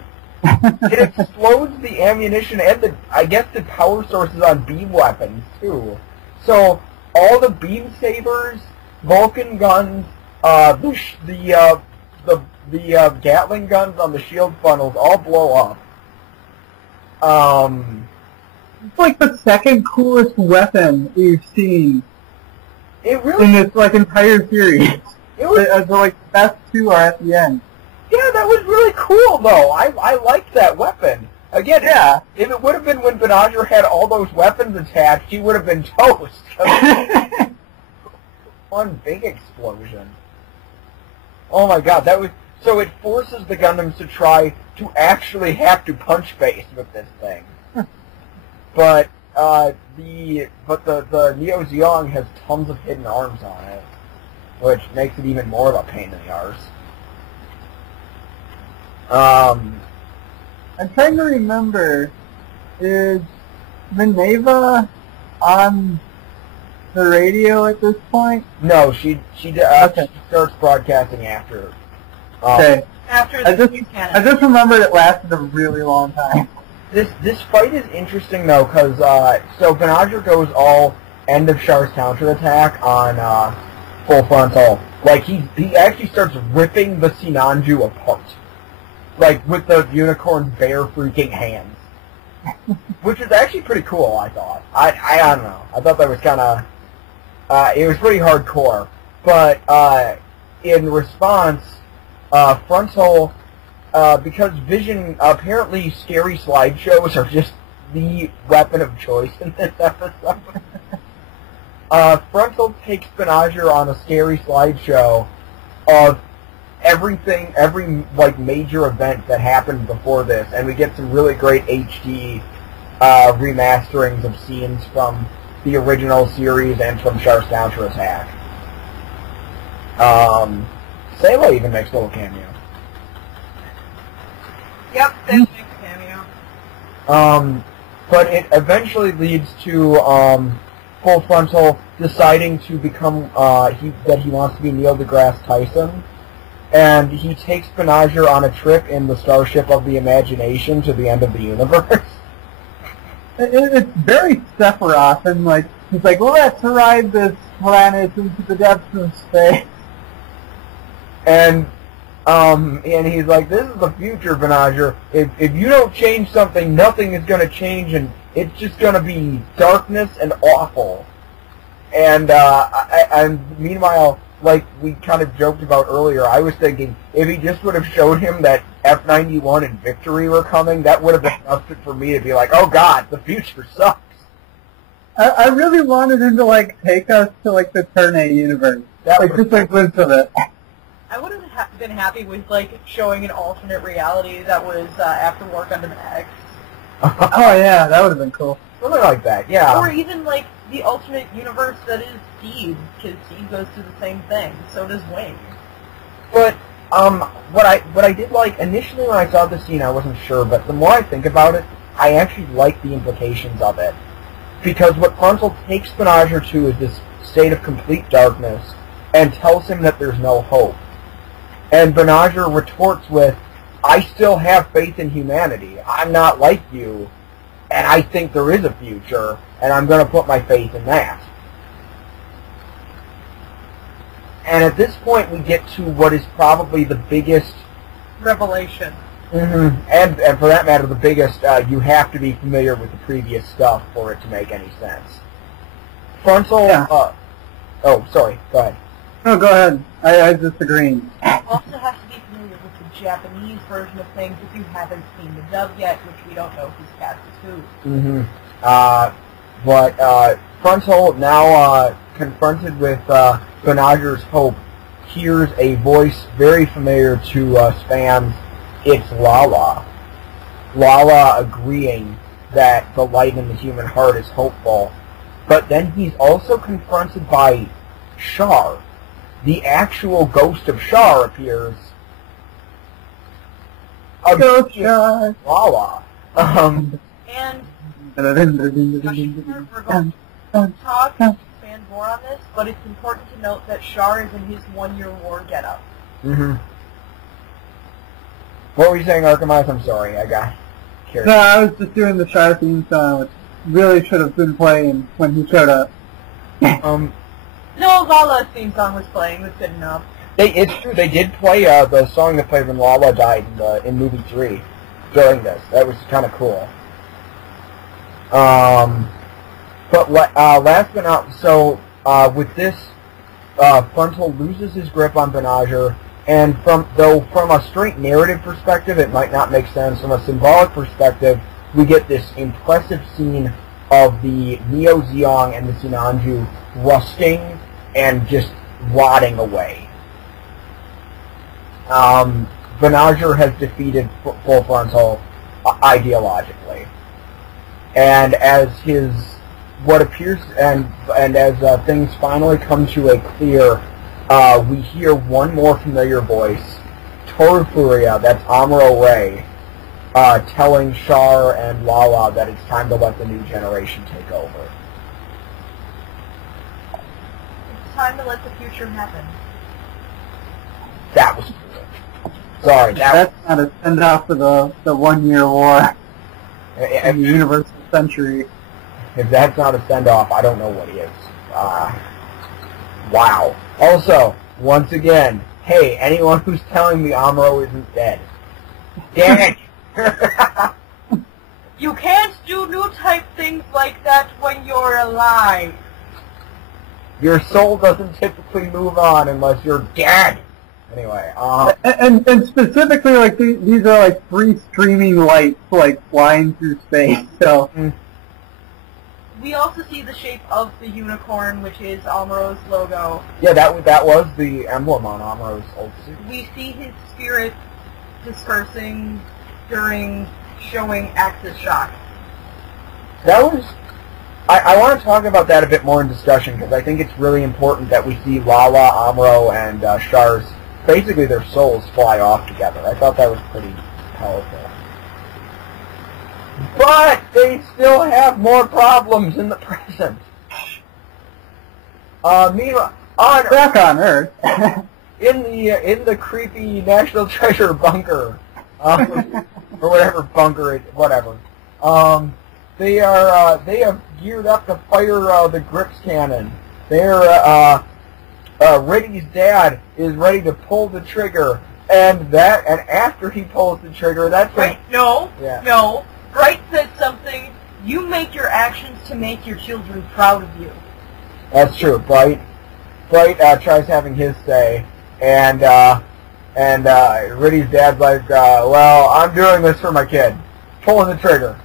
It explodes the ammunition and I guess the power sources on beam weapons too. So all the beam sabers, Vulcan guns, the Gatling guns on the shield funnels all blow up. It's like the second coolest weapon we've seen It really in this like entire series. it was, The like best two are at the end. yeah, that was really cool though. I liked that weapon. Again, Yeah. if it would have been when Benager had all those weapons attached, he would have been toast. One big explosion. Oh my god, that was so it forces the Gundams to try to actually have to punch face with this thing. But the Neo Zeong has tons of hidden arms on it, which makes it even more of a pain in the arse. I'm trying to remember, is Minerva on the radio at this point? No, she starts broadcasting after. Okay. After I the just, new I canon. just remembered it lasted a really long time. This fight is interesting though, because so Benager goes all end of Char's counterattack on full frontal. Like he actually starts ripping the Sinanju apart, like with the unicorn's bare freaking hands, which is actually pretty cool. I thought. I don't know. I thought that was kind of it was pretty hardcore, but in response, Frontal. Because Vision, apparently scary slideshows are just the weapon of choice in this episode. Frontal takes Benager on a scary slideshow of everything, every like major event that happened before this, and we get some really great HD remasterings of scenes from the original series and from Char's counterattack. Sayla even makes a little cameo. Yep, that's a cameo. But it eventually leads to Full Frontal deciding to become that he wants to be Neil deGrasse Tyson, and he takes Benager on a trip in the Starship of the Imagination to the end of the universe. It's very Sephiroth, and like he's like, let's ride this planet into the depths of space. And he's like, this is the future, Benager. If you don't change something, nothing is going to change, and it's just going to be darkness and awful. And meanwhile, like we kind of joked about earlier, I was thinking, if he just would have showed him that F-91 and Victory were coming, that would have been enough for me to be like, oh god, the future sucks. I really wanted him to like take us to like the Turn A universe. That Like was- just like glimpse of it. I would have been happy with like showing an alternate reality that was after War Gundam X, Oh yeah, that would have been cool. Something like that, yeah. or even like the alternate universe that is Steve, because Steve goes through the same thing. So does Wing. But what I did like initially when I saw the scene, I wasn't sure, but the more I think about it, I actually like the implications of it, because what Frontal takes Benager to is this state of complete darkness, and tells him that there's no hope. And Benager retorts with, I still have faith in humanity. I'm not like you, and I think there is a future, and I'm going to put my faith in that. And at this point, we get to what is probably the biggest, Revelation. and for that matter, the biggest, you have to be familiar with the previous stuff for it to make any sense. Frontal, Yeah. Oh, sorry, go ahead. No, go ahead. I disagree. You also have to be familiar with the Japanese version of things if you haven't seen the dub yet, which we don't know who's cast as who. But Frontal, now confronted with Benager's hope, hears a voice very familiar to Spam's. It's Lala. Lala agreeing that the light in the human heart is hopeful. But then he's also confronted by Char. The actual ghost of Char appears. Go Char. Lala. And we're going to talk and expand more on this, but it's important to note that Char is in his one-year war getup. What were you saying, Arcemise? I'm sorry, I got carried. No, I was just doing the Char theme song, which really should have been playing when he showed up. No, Lala's theme song was playing. Was good enough. It's true. They did play the song that played when Lala died in movie 3 during this. That was kind of cool. But last but not so with this, Frontal loses his grip on Banagher, and from a straight narrative perspective, it might not make sense. From a symbolic perspective, we get this impressive scene of the Neo Zeong and the Sinanju rusting and just rotting away. Banagher has defeated Full Frontal ideologically, and as what appears and as things finally come to a clear, we hear one more familiar voice, Toru Furia, that's Amuro Ray, telling Char and Lala that it's time to let the new generation take over. It's time to let the future happen. That was cool. Sorry, that's not a send-off for the 1 year war in the universal century. If that's not a send-off, I don't know what is. Wow. Also, once again, hey, anyone who's telling me Amuro isn't dead. Damn it! You can't do Newtype things like that when you're alive. Your soul doesn't typically move on unless you're dead. Anyway, and specifically, like these are like 3 streaming lights, like flying through space. So. We also see the shape of the unicorn, which is Amuro's logo. Yeah, that was the emblem on Amuro's old suit. We see his spirit dispersing during showing Axis Shock. That was... I want to talk about that a bit more in discussion, because I think it's really important that we see Lala, Amuro, and Char's, basically their souls fly off together. I thought that was pretty powerful. But they still have more problems in the present. Meanwhile, back on Earth, in the creepy National Treasure bunker, or whatever bunker it, whatever. They have geared up to fire the Grips cannon. Riddy's dad is ready to pull the trigger, and after he pulls the trigger, that's Wait, no. Yeah. Bright said something, you make your actions to make your children proud of you. That's true. Bright tries having his say, and Riddy's dad's like, well, I'm doing this for my kid. Pulling the trigger.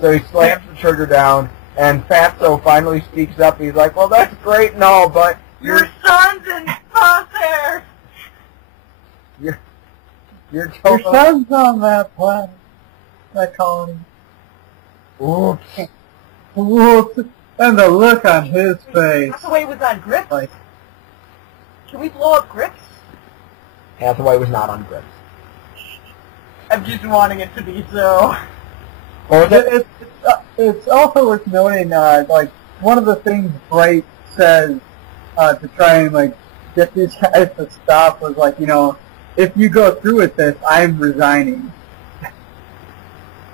So he slams the trigger down, and Fatso finally speaks up. He's like, well, that's great and all, but... Your son's in crosshairs! Your son's on that planet. That colony. Oops. Whoops. And the look on his face. Hathaway was on Grips. Can we blow up Grips? Hathaway was not on Grips. I'm just wanting it to be so. It's also worth noting, like, one of the things Bright says to try and, like, get these guys to stop was, like, if you go through with this, I'm resigning.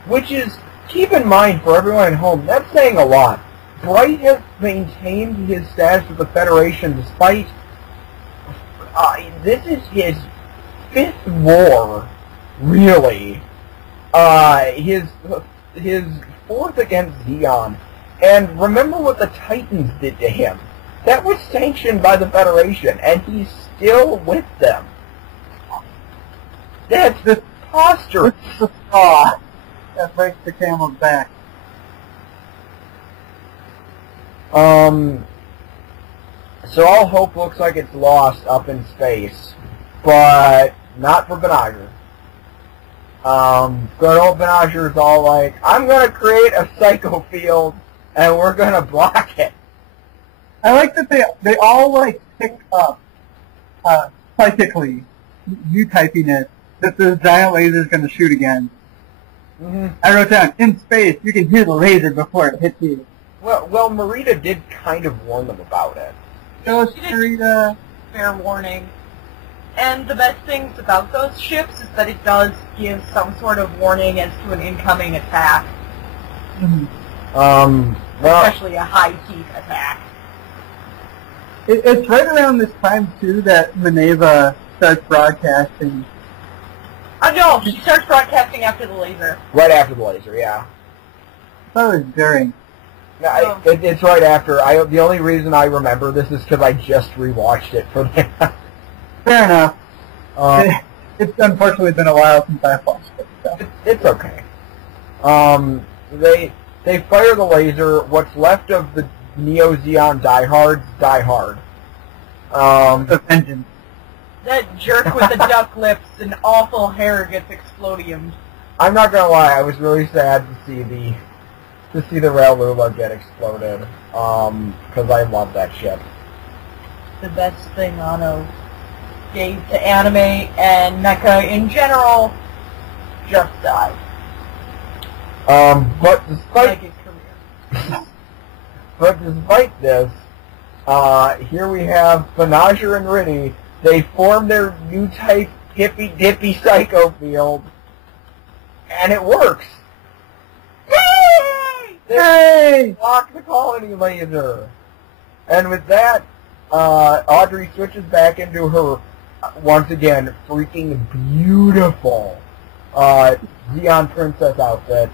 Which is, keep in mind for everyone at home, that's saying a lot. Bright has maintained his status with the Federation despite... this is his 5th war, really. His 4th against Zeon. And remember what the Titans did to him. That was sanctioned by the Federation, and he's still with them. That's preposterous. It's the straw that breaks the camel's back. So all hope looks like it's lost up in space, but not for Banagher. Good old Banagher is all like, I'm going to create a psycho field, and we're going to block it. I like that they all, like, pick up, psychically, you typing it, that this giant laser is going to shoot again. Mm-hmm. I wrote down, in space, you can hear the laser before it hits you. Well, Marita did kind of warn them about it. Ghost Marita. Fair warning. And the best things about those ships is that it does give some sort of warning as to an incoming attack. Mm-hmm. Well, especially a high-heat attack. It's right around this time, too, that Minerva starts broadcasting. Oh, no, she starts broadcasting after the laser. Right after the laser, yeah. I thought it was during. No, it's right after. The only reason I remember this is because I just rewatched it for that. Fair enough. It's unfortunately been a while since I've watched it. So. It's okay. They fire the laser. What's left of the Neo Zeon diehards die hard. The vengeance. That jerk with the duck lips and awful hair gets explodiumed. I'm not gonna lie, I was really sad to see the Railula get exploded. Because I love that ship. The best thing Ano gave to anime and mecha in general just died. But despite Like his career. But despite this, here we have Banager and Rini. They form their Newtype hippy-dippy psycho field, and it works. Yay! They block the colony laser. And with that, Audrey switches back into her, once again, freaking beautiful Zeon Princess outfit.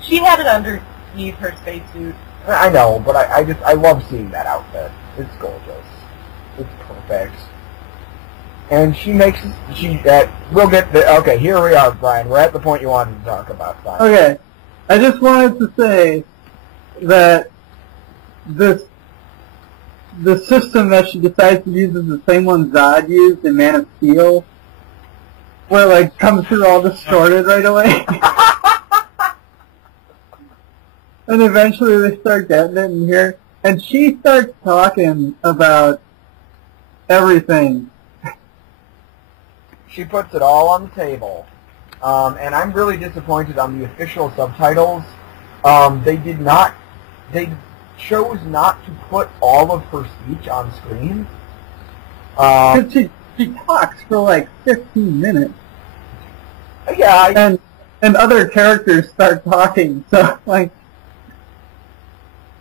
She had it underneath her spacesuit. I know, but I love seeing that outfit. It's gorgeous. It's perfect. And we'll get okay, here we are, Brian. We're at the point you wanted to talk about, Brian. Okay. I just wanted to say that the system that she decides to use is the same one Zod used in Man of Steel, where it, like, comes through all distorted right away. And eventually they start getting it in here, and she starts talking about everything. She puts it all on the table. And I'm really disappointed on the official subtitles. They chose not to put all of her speech on screen. Because she talks for like 15 minutes. Yeah, and other characters start talking, so like...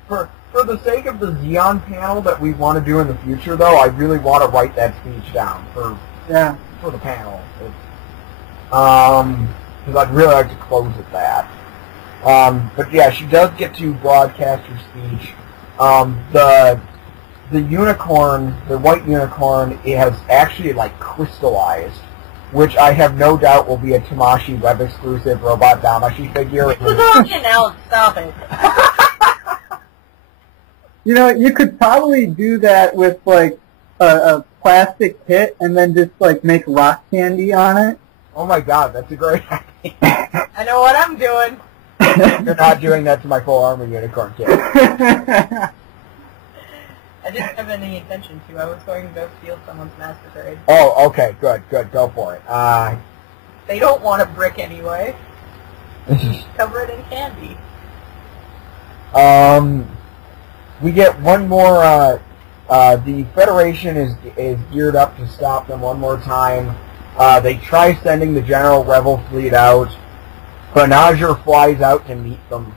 For the sake of the Zeon panel that we want to do in the future, though, I really want to write that speech down for the panel. Because I'd really like to close at that. But yeah, she does get to broadcast her speech. The unicorn, the white unicorn, it has actually like crystallized, which I have no doubt will be a Tamashi web exclusive robot Damashi figure. Now stop it. You know, you could probably do that with, like, a plastic kit and then just, like, make rock candy on it. Oh my god, that's a great idea. I know what I'm doing. You're not doing that to my full armor unicorn kit. I didn't have any intention to. I was going to go steal someone's master grade. Oh, okay, good, go for it. They don't want a brick anyway. Cover it in candy. We get one more, the Federation is geared up to stop them one more time. They try sending the General Rebel fleet out. Banager flies out to meet them.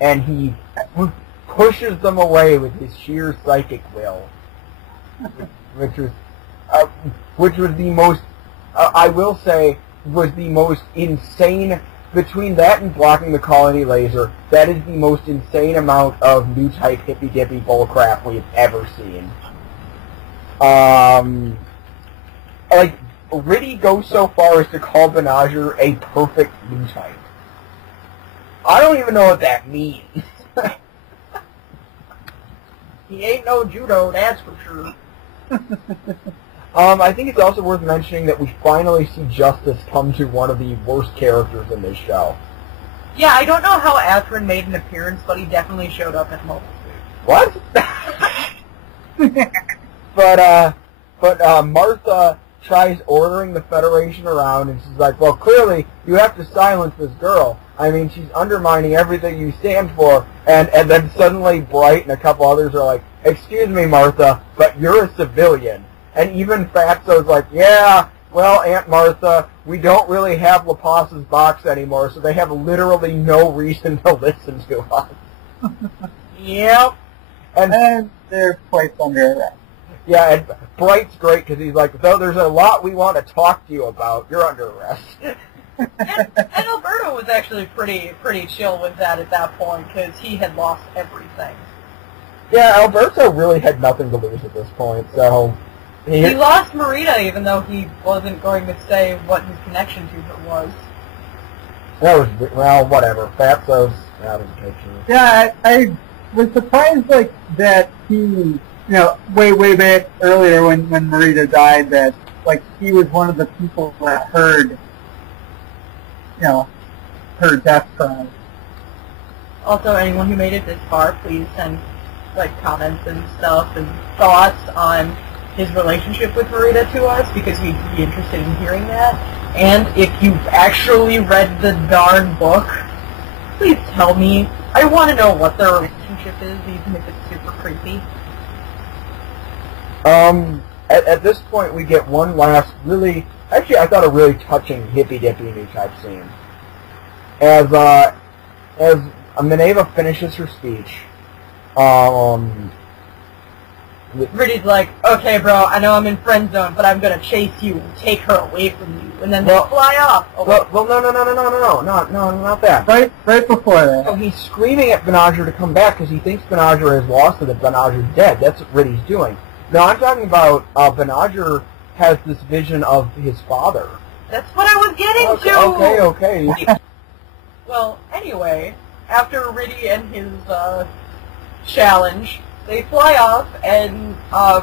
And he pushes them away with his sheer psychic will. Which was the most, I will say, was the most insane. Between that and blocking the colony laser, that is the most insane amount of Newtype hippy-dippy bullcrap we've ever seen. Like, Riddy goes so far as to call Banager a perfect Newtype. I don't even know what that means. He ain't no judo, that's for sure. I think it's also worth mentioning that we finally see justice come to one of the worst characters in this show. Yeah, I don't know how Athrun made an appearance, but he definitely showed up at Mobile Suit. What? But Martha tries ordering the Federation around, and she's like, well, clearly, you have to silence this girl. I mean, she's undermining everything you stand for. And then suddenly Bright and a couple others are like, excuse me, Martha, but you're a civilian. And even Fatso's like, yeah, well, Aunt Martha, we don't really have Laplace's box anymore, so they have literally no reason to listen to us. Yep. And they're placed under arrest. Yeah, and Bright's great because he's like, though there's a lot we want to talk to you about, you're under arrest. and Alberto was actually pretty chill with that at that point because he had lost everything. Yeah, Alberto really had nothing to lose at this point, so... He lost Marita even though he wasn't going to say what his connection to her was. That was, well, whatever. Fatso's out of the picture. Yeah, I was surprised, like, that he, you know, way back earlier when Marita died, that, like, he was one of the people that heard, you know, her death cry. Also, anyone who made it this far, please send, like, comments and stuff and thoughts on his relationship with Marita to us, because we'd be interested in hearing that. And if you've actually read the darn book, please tell me. I want to know what their relationship is, even if it's super creepy. At this point, we get one last really... Actually, I thought a really touching hippy-dippy Newtype scene. As Minerva finishes her speech, Riddy's like, okay, bro, I know I'm in friend zone, but I'm gonna chase you and take her away from you, and then they fly off. Well, no, not that. Right before that. So he's screaming at Benager to come back because he thinks Benager has lost and that Benager's dead. That's what Riddy's doing. No, I'm talking about Benager has this vision of his father. That's what I was getting to! Okay. Well, anyway, after Riddy and his challenge, they fly off, and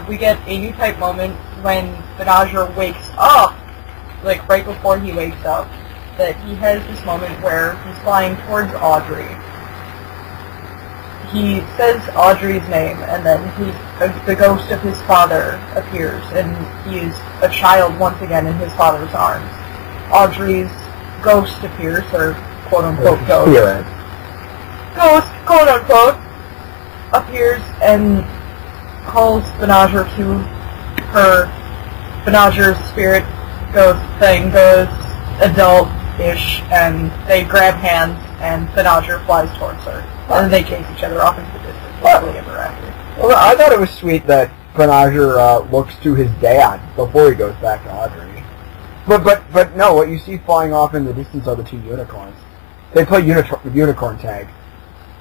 we get a Newtype moment when Benager wakes up, like right before he wakes up, that he has this moment where he's flying towards Audrey. He says Audrey's name, and then the ghost of his father appears, and he is a child once again in his father's arms. Audrey's ghost appears, or quote-unquote ghost. Yeah. Ghost, quote-unquote, appears and calls Benager to her. Benager's spirit ghost thing goes adult-ish, and they grab hands, and Benager flies towards her. And then they chase each other off into the distance. Lovely interactive. Well, I thought it was sweet that Benager looks to his dad before he goes back to Audrey. But no, what you see flying off in the distance are the two unicorns. They play unicorn tag.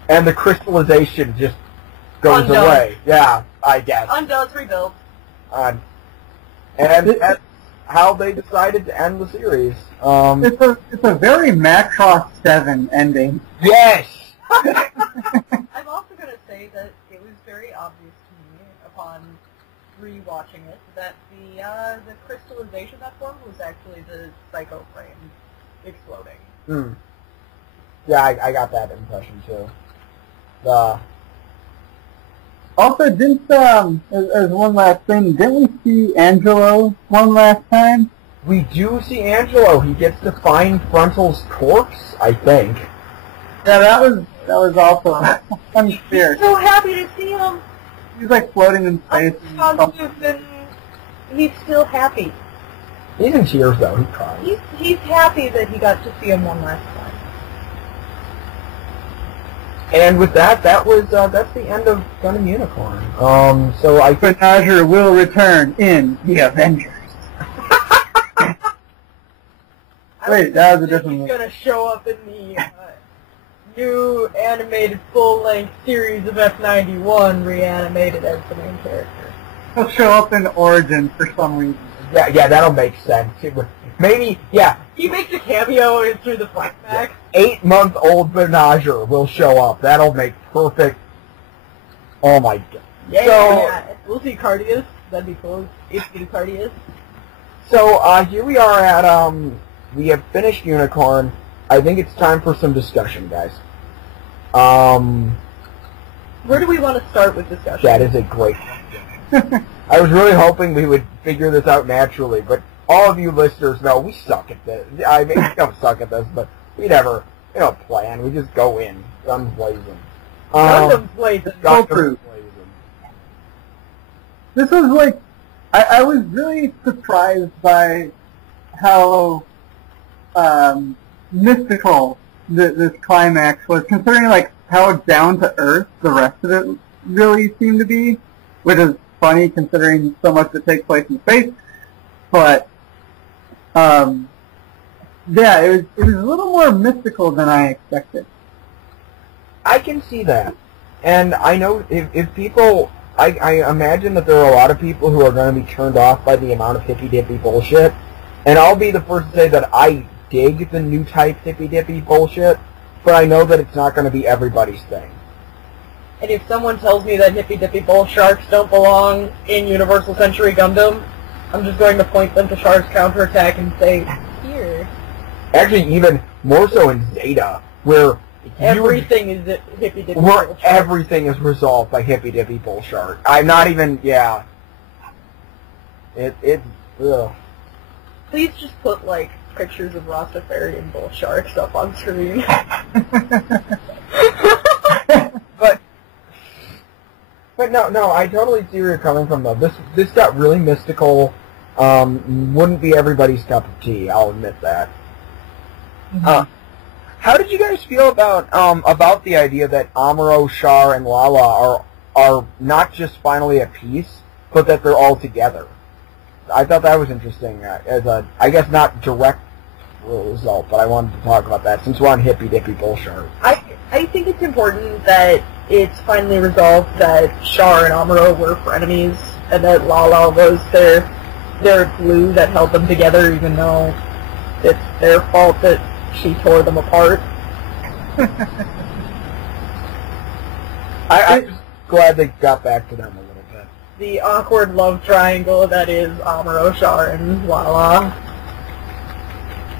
And the crystallization just goes away. Yeah, I guess. Undoes, rebuilds. And that's how they decided to end the series. It's a very Macross 7 ending. Yes! I'm also going to say that it was very obvious to me upon rewatching it that the crystallization that formed was actually the Psycho frame exploding. Yeah, I got that impression too. Also, didn't as one last thing, didn't we see Angelo one last time? We do see Angelo. He gets to find Frontal's corpse, I think. Yeah, that was also unclear. I'm so happy to see him. He's like floating in space. And he's still happy. He's in tears though. He cries. He's happy that he got to see him one last time. And with that's the end of Gundam Unicorn. So I think Benager will return in The Avengers. Wait, that was a different one. He's gonna show up in the new animated full-length series of F91, reanimated as the main character. He'll show up in Origin for some reason. Yeah, that'll make sense. Maybe, yeah. He makes a cameo through the flashback. 8-month-old Benager will show up. That'll make perfect. Oh my god. Yeah. We'll see Cardius. That'd be cool. It's new Cardius. So here we are at we have finished Unicorn. I think it's time for some discussion, guys. Where do we want to start with discussion? That is a great question. I was really hoping we would figure this out naturally, but all of you listeners know we suck at this. I mean, we don't suck at this, but we never, plan. We just go in, guns blazing. Gundam blazing. Guns blazing. This was like, I was really surprised by how mystical this climax was, considering like how down to earth the rest of it really seemed to be, which is funny considering so much that takes place in space. But yeah, it was a little more mystical than I expected. I can see that. And I know if people, I imagine that there are a lot of people who are going to be turned off by the amount of hippy-dippy bullshit. And I'll be the first to say that I dig the Newtype hippy-dippy bullshit, but I know that it's not going to be everybody's thing. And if someone tells me that hippy-dippy bull sharks don't belong in Universal Century Gundam, I'm just going to point them to Char's counterattack and say, here. Actually, even more so in Zeta, where everything is hippy-dippy bull where shark. everything is resolved by hippy-dippy bull shark. I'm not even, yeah. Ugh. Please just put, like, pictures of Rastafarian bull sharks up on screen. But no, I totally see where you're coming from, though. This got really mystical. Wouldn't be everybody's cup of tea, I'll admit that. Mm-hmm. How did you guys feel about the idea that Amuro, Char, and Lala are not just finally at peace, but that they're all together? I thought that was interesting as a, I guess not direct result, but I wanted to talk about that since we're on hippy-dippy bullshit. I think it's important that it's finally resolved that Char and Amuro were frenemies, and that Lala was their glue that held them together, even though it's their fault that she tore them apart. I'm just glad they got back to them a little bit. The awkward love triangle that is Amuro, Char, and Lala.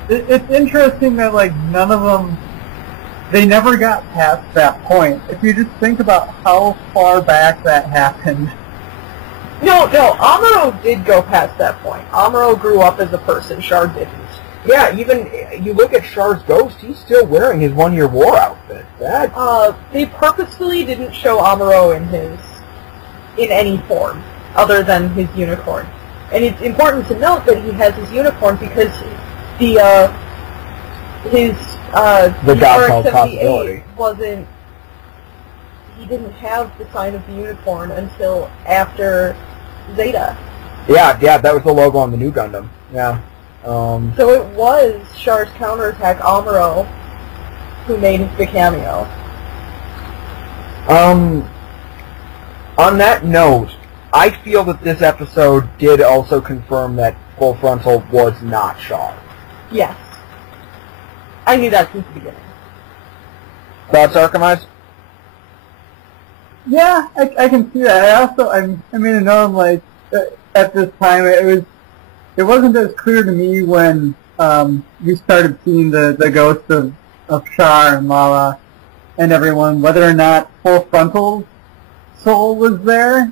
It's interesting that, like, none of them, they never got past that point. If you just think about how far back that happened. No, Amuro did go past that point. Amuro grew up as a person, Char didn't. Yeah, even you look at Char's ghost, he's still wearing his one-year war outfit. They purposefully didn't show Amuro in any form other than his unicorn. And it's important to note that he has his unicorn because the God-called possibility wasn't. He didn't have the sign of the unicorn until after Zeta. Yeah, that was the logo on the new Gundam. Yeah. So it was Char's counterattack, Amuro, who made the cameo. On that note, I feel that this episode did also confirm that Full Frontal was not Char. Yes. I knew that since the beginning. Thoughts, Arcemise? Yeah, I can see that. I made a note, like, at this time, it wasn't as clear to me when we started seeing the ghosts of Char and Lala and everyone, whether or not Full Frontal's soul was there.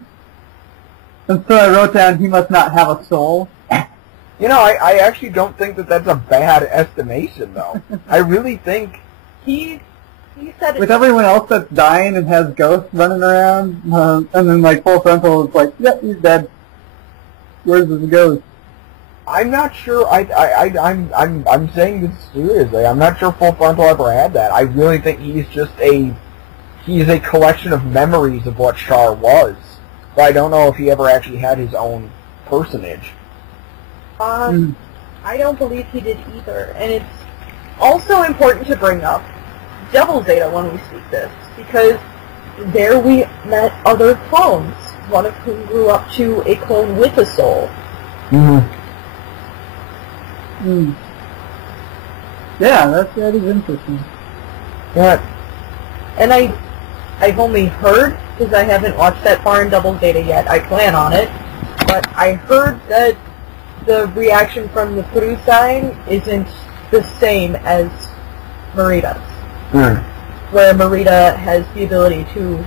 And so I wrote down, he must not have a soul. You know, I actually don't think that that's a bad estimation, though. I really think He said with everyone else that's dying and has ghosts running around, and then like Full Frontal is like, yep, he's dead. Where's his ghost? I'm not sure. I'm saying this seriously. I'm not sure Full Frontal ever had that. I really think he's a collection of memories of what Char was. But I don't know if he ever actually had his own personage. I don't believe he did either. And it's also important to bring up Double Zeta when we speak this, because there we met other clones, one of whom grew up to a clone with a soul. Yeah, that is interesting. Yeah. And I've only heard, because I haven't watched that far in Double Zeta yet, I plan on it, but I heard that the reaction from the Purusai isn't the same as Marita's. Where Marita has the ability to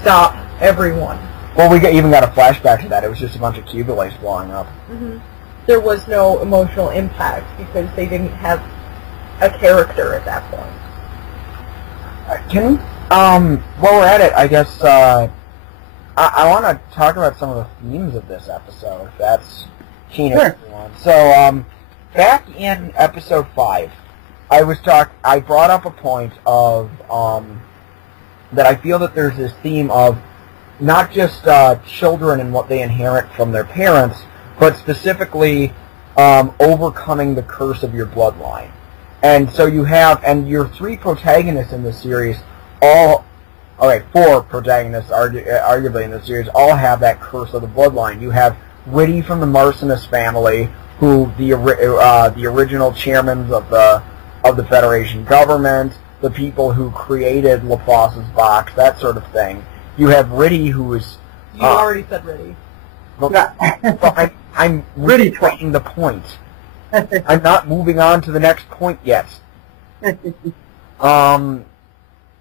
stop everyone. Well, we even got a flashback to that. It was just a bunch of cubulates blowing up. There was no emotional impact because they didn't have a character at that point. While we're at it, I guess I want to talk about some of the themes of this episode, if that's keen for everyone. So, back in episode 5, I brought up a point of that I feel that there's this theme of not just children and what they inherit from their parents, but specifically overcoming the curse of your bloodline. And so you have, and your three protagonists in this series, four protagonists arguably in this series, all have that curse of the bloodline. You have Riddy from the Marcinis family, who the original chairmen of the Federation government, the people who created Laplace's box, that sort of thing. You have Riddy, who is... You already said Riddy. I'm really trying the point. I'm not moving on to the next point yet.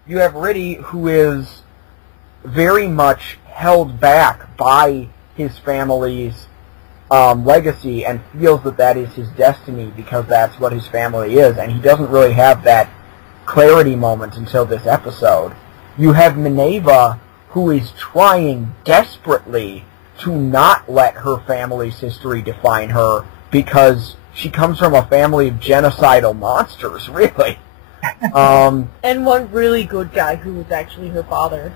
You have Riddy, who is very much held back by his family's legacy and feels that that is his destiny because that's what his family is, and he doesn't really have that clarity moment until this episode. You have Minerva, who is trying desperately to not let her family's history define her because she comes from a family of genocidal monsters, really. And one really good guy who was actually her father.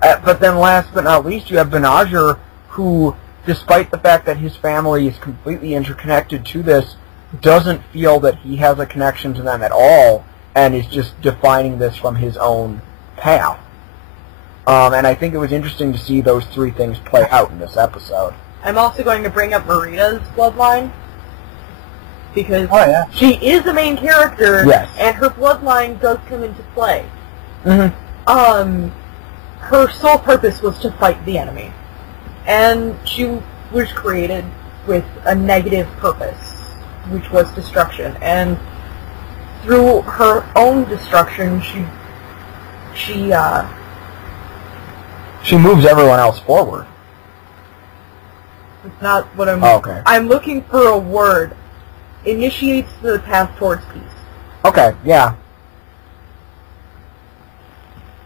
But then last but not least, you have Benager, who, despite the fact that his family is completely interconnected to this, doesn't feel that he has a connection to them at all, and is just defining this from his own path. And I think it was interesting to see those three things play out in this episode. I'm also going to bring up Marita's bloodline, because she is the main character, yes, and her bloodline does come into play. Mm-hmm. Her sole purpose was to fight the enemy, and she was created with a negative purpose, which was destruction. And through her own destruction, she moves everyone else forward. It's not what I'm... okay. I'm looking for a word. Initiates the path towards peace. Okay, yeah.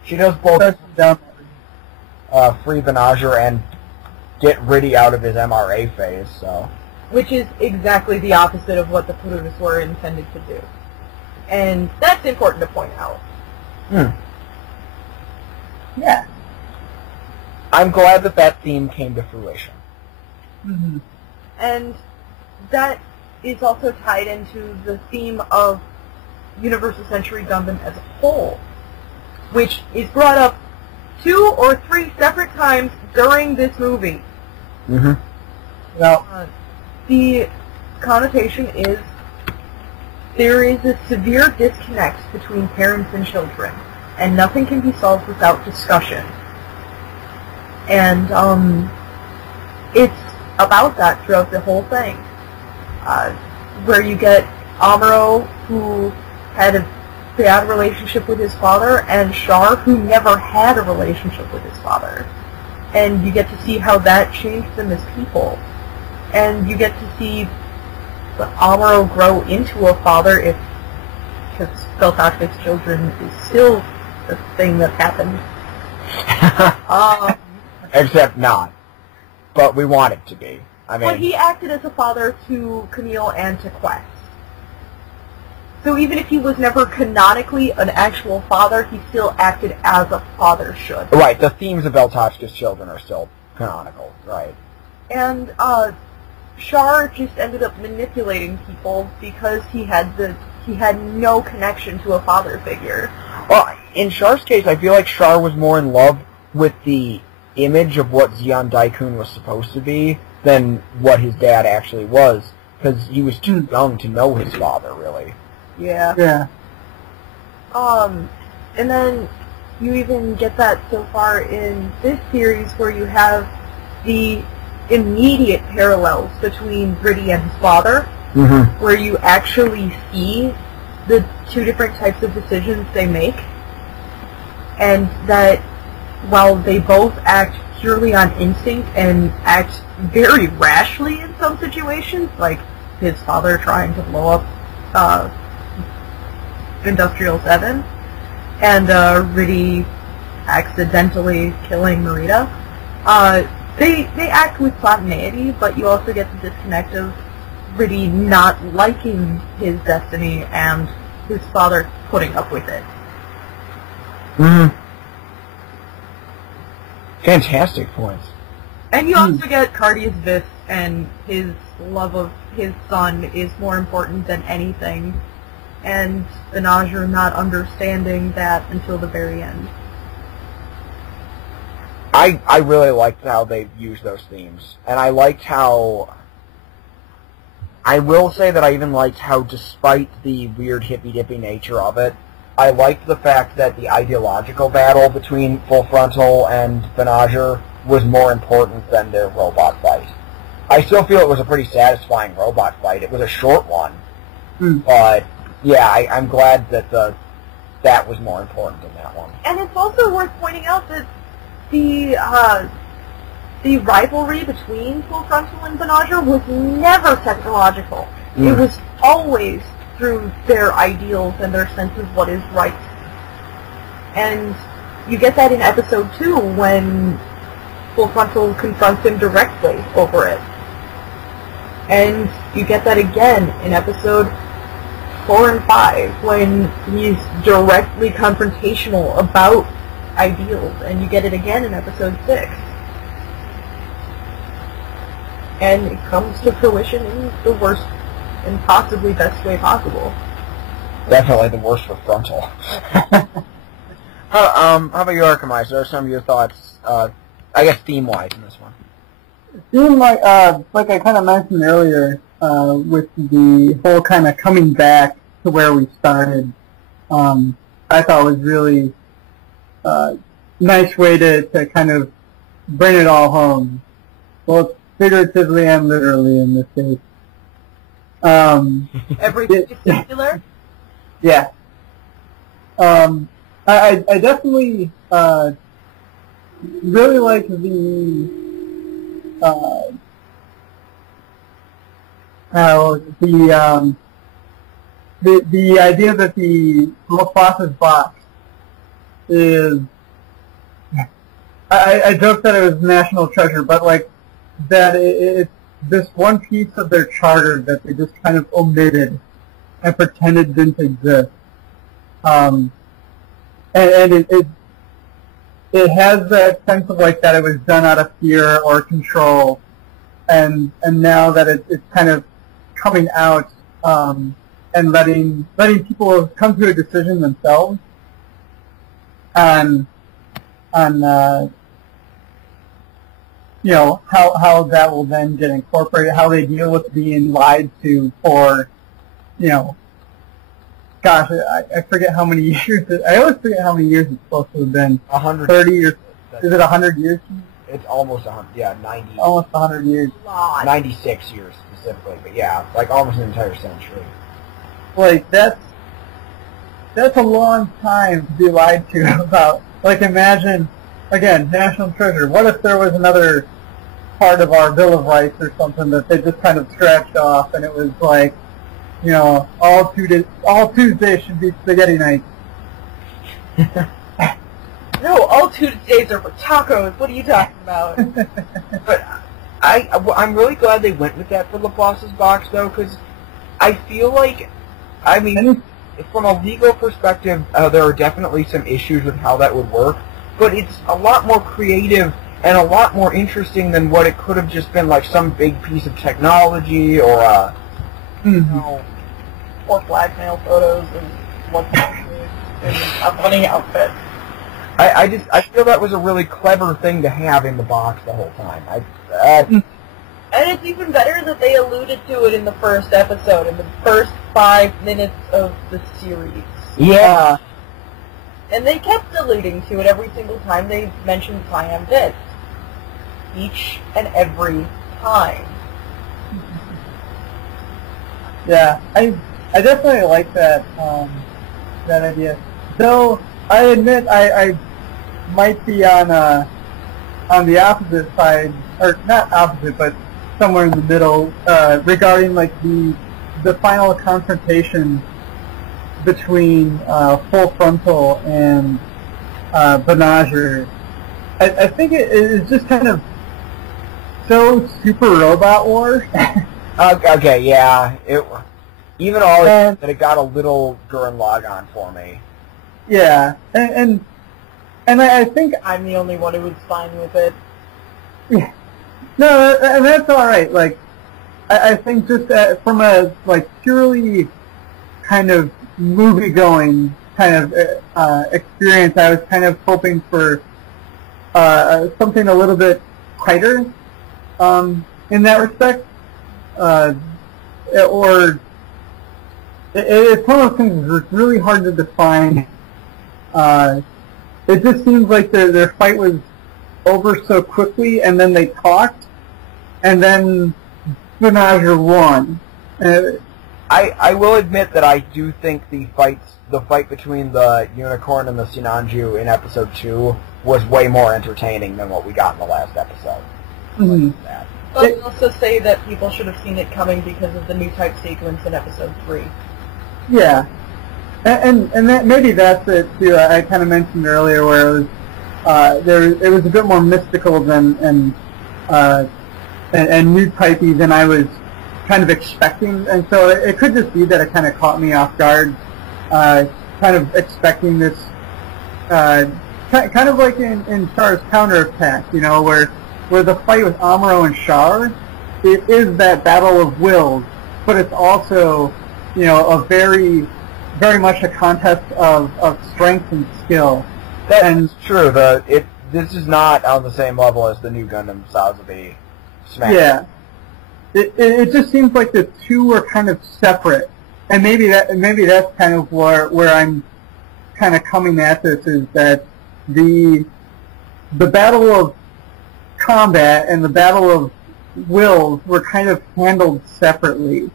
She does both free Benager and get Riddy out of his MRA phase, so... Which is exactly the opposite of what the Purunas were intended to do. And that's important to point out. Yeah. I'm glad that that theme came to fruition. Mm-hmm. And that is also tied into the theme of Universal Century Gundam as a whole, which is brought up 2 or 3 separate times during this movie. Mm-hmm. Well, the connotation is there is a severe disconnect between parents and children, and nothing can be solved without discussion. And it's about that throughout the whole thing, where you get Amuro, who had a bad relationship with his father, and Char, who never had a relationship with his father. And you get to see how that changed them as people. And you get to see Amuro grow into a father, because Beltash's children is still the thing that happened. Except not. But we want it to be. I mean... Well, he acted as a father to Camille and to Quest. So even if he was never canonically an actual father, he still acted as a father should. Right, the themes of Beltash's children are still canonical, right. And Char just ended up manipulating people because he had no connection to a father figure. Well, in Char's case, I feel like Char was more in love with the image of what Zeon Daikun was supposed to be than what his dad actually was, because he was too young to know his father, really. Yeah. Yeah. And then you even get that so far in this series where you have the immediate parallels between Riddy and his father, where you actually see the 2 different types of decisions they make, and that while they both act purely on instinct and act very rashly in some situations, like his father trying to blow up Industrial 7, and Riddy accidentally killing Marita, they act with spontaneity, but you also get the disconnect of really not liking his destiny and his father putting up with it. Mm-hmm. Fantastic points. And you also get Cardia's Vis, and his love of his son is more important than anything, and Benager not understanding that until the very end. I really liked how they used those themes, and I liked how... I will say that I even liked how, despite the weird hippy-dippy nature of it, I liked the fact that the ideological battle between Full Frontal and Benager was more important than their robot fight. I still feel it was a pretty satisfying robot fight. It was a short one, but yeah, I'm glad that that was more important than that one. And it's also worth pointing out that the rivalry between Full Frontal and Benager was never technological. It was always through their ideals and their sense of what is right. And you get that in episode 2 when Full Frontal confronts him directly over it. And you get that again in episode 4 and 5 when he's directly confrontational about ideals, and you get it again in episode 6. And it comes to fruition in the worst and possibly best way possible. Definitely the worst for Frontal. How about you, Arcemise? What are some of your thoughts, I guess theme-wise in this one? Theme, like I kind of mentioned earlier, with the whole kind of coming back to where we started, I thought was really nice way to kind of bring it all home, both figuratively and literally in this case. Everything is singular? Yeah. I definitely really like the idea that the Laplace's box is, I joked that it was national treasure, but like that it's this one piece of their charter that they just kind of omitted and pretended didn't exist. And it has that sense of like that it was done out of fear or control, and now that it's kind of coming out, and letting people come to a decision themselves on you know, how that will then get incorporated, how they deal with being lied to for, you know, gosh, I forget how many years. I always forget how many years it's supposed to have been. 100. 30 years. Is it 100 years? It's almost 100. Yeah, 90. Almost 100 years. 96 years specifically, but yeah, like almost an entire century. Like that's a long time to be lied to about. Like imagine, again, national treasure. What if there was another part of our Bill of Rights or something that they just kind of scratched off, and it was like, you know, all Tuesdays should be spaghetti nights. No, all Tuesdays are for tacos. What are you talking about? But I'm really glad they went with that for Laplace's box, though, because I feel like, I mean, from a legal perspective, there are definitely some issues with how that would work, but it's a lot more creative and a lot more interesting than what it could have just been like some big piece of technology or you know, or blackmail photos and what's in a funny outfit. I feel that was a really clever thing to have in the box the whole time. And it's even better that they alluded to it in the first episode, in the first 5 minutes of the series. Yeah. And they kept alluding to it every single time they mentioned Cyan Bits. Each and every time. Yeah, I definitely like that that idea. Though I admit I might be on the opposite side, or not opposite, but somewhere in the middle, regarding like the final confrontation between Full Frontal and Benager. I think it is just kind of so super Robot War Okay, yeah. Even all that it got a little Gurren Lagann for me. Yeah, and I think I'm the only one who was fine with it. Yeah. No, and that's all right. Like, I think just from a like purely kind of movie-going kind of experience, I was kind of hoping for something a little bit tighter in that respect, or it's one of those things that's really hard to define. It just seems like their fight was over so quickly, and then they talked, and then Spinazer won. I will admit that I do think the fight between the unicorn and the Sinanju in episode 2 was way more entertaining than what we got in the last episode. Mm-hmm. But I'll also say that people should have seen it coming because of the Newtype sequence in episode 3. Yeah, and that maybe that's it too. I kind of mentioned earlier where it was it was a bit more mystical and Newtypey than I was kind of expecting, and so it could just be that it kind of caught me off guard, kind of expecting this, kind of like in Char's counterattack, you know, where the fight with Amuro and Char, it is that battle of wills, but it's also, you know, a very much a contest of strength and skill. That's true. This is not on the same level as the new Gundam Sazabi Smash. Yeah. It just seems like the two are kind of separate, and maybe that's kind of where I'm kind of coming at this, is that the battle of combat and the battle of wills were kind of handled separately.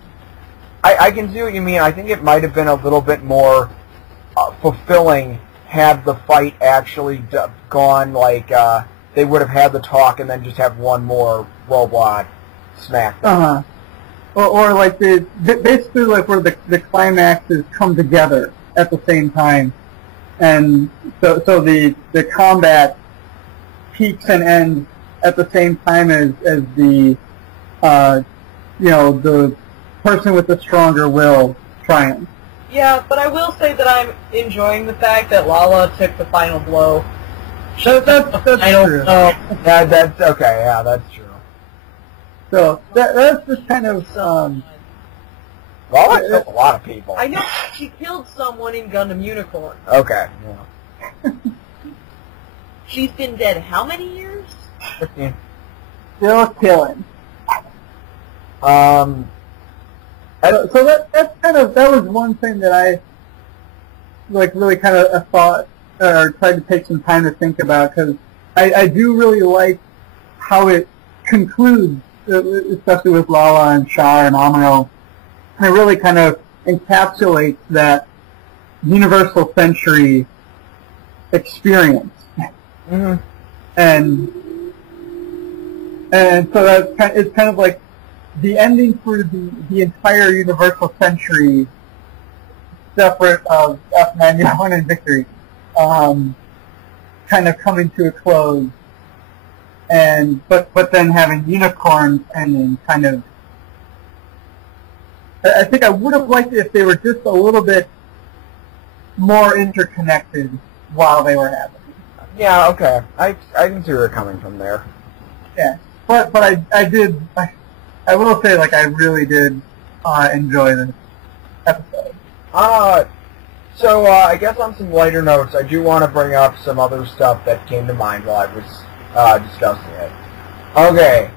I can see what you mean. I think it might have been a little bit more fulfilling had the fight actually gone like they would have had the talk and then just have one more robot smack them. Or like basically like where the climaxes come together at the same time, and so the combat peaks and ends at the same time as the you know, the person with the stronger will triumphs. Yeah, but I will say that I'm enjoying the fact that Lala took the final blow. That's true. Yeah, that's okay. Yeah, that's true. So that's just kind of Lala killed a lot of people. I know she killed someone in Gundam Unicorn. Okay. Yeah. She's been dead how many years? 15. still killing. So that's that was one thing that I like really kind of thought or tried to take some time to think about, because I do really like how it concludes, especially with Lala and Char and Amuro. And it really kind of encapsulates that universal century experience. Mm-hmm. And so it's kind of like the ending for the entire universal century, separate of F91 and Victory, kind of coming to a close, but then having Unicorns ending kind of. I think I would have liked it if they were just a little bit more interconnected while they were happening. Yeah, okay. I can see where you're coming from there. Yeah, but I will say, like, I really did enjoy this episode. So I guess on some lighter notes, I do want to bring up some other stuff that came to mind while I was discussing it. Okay,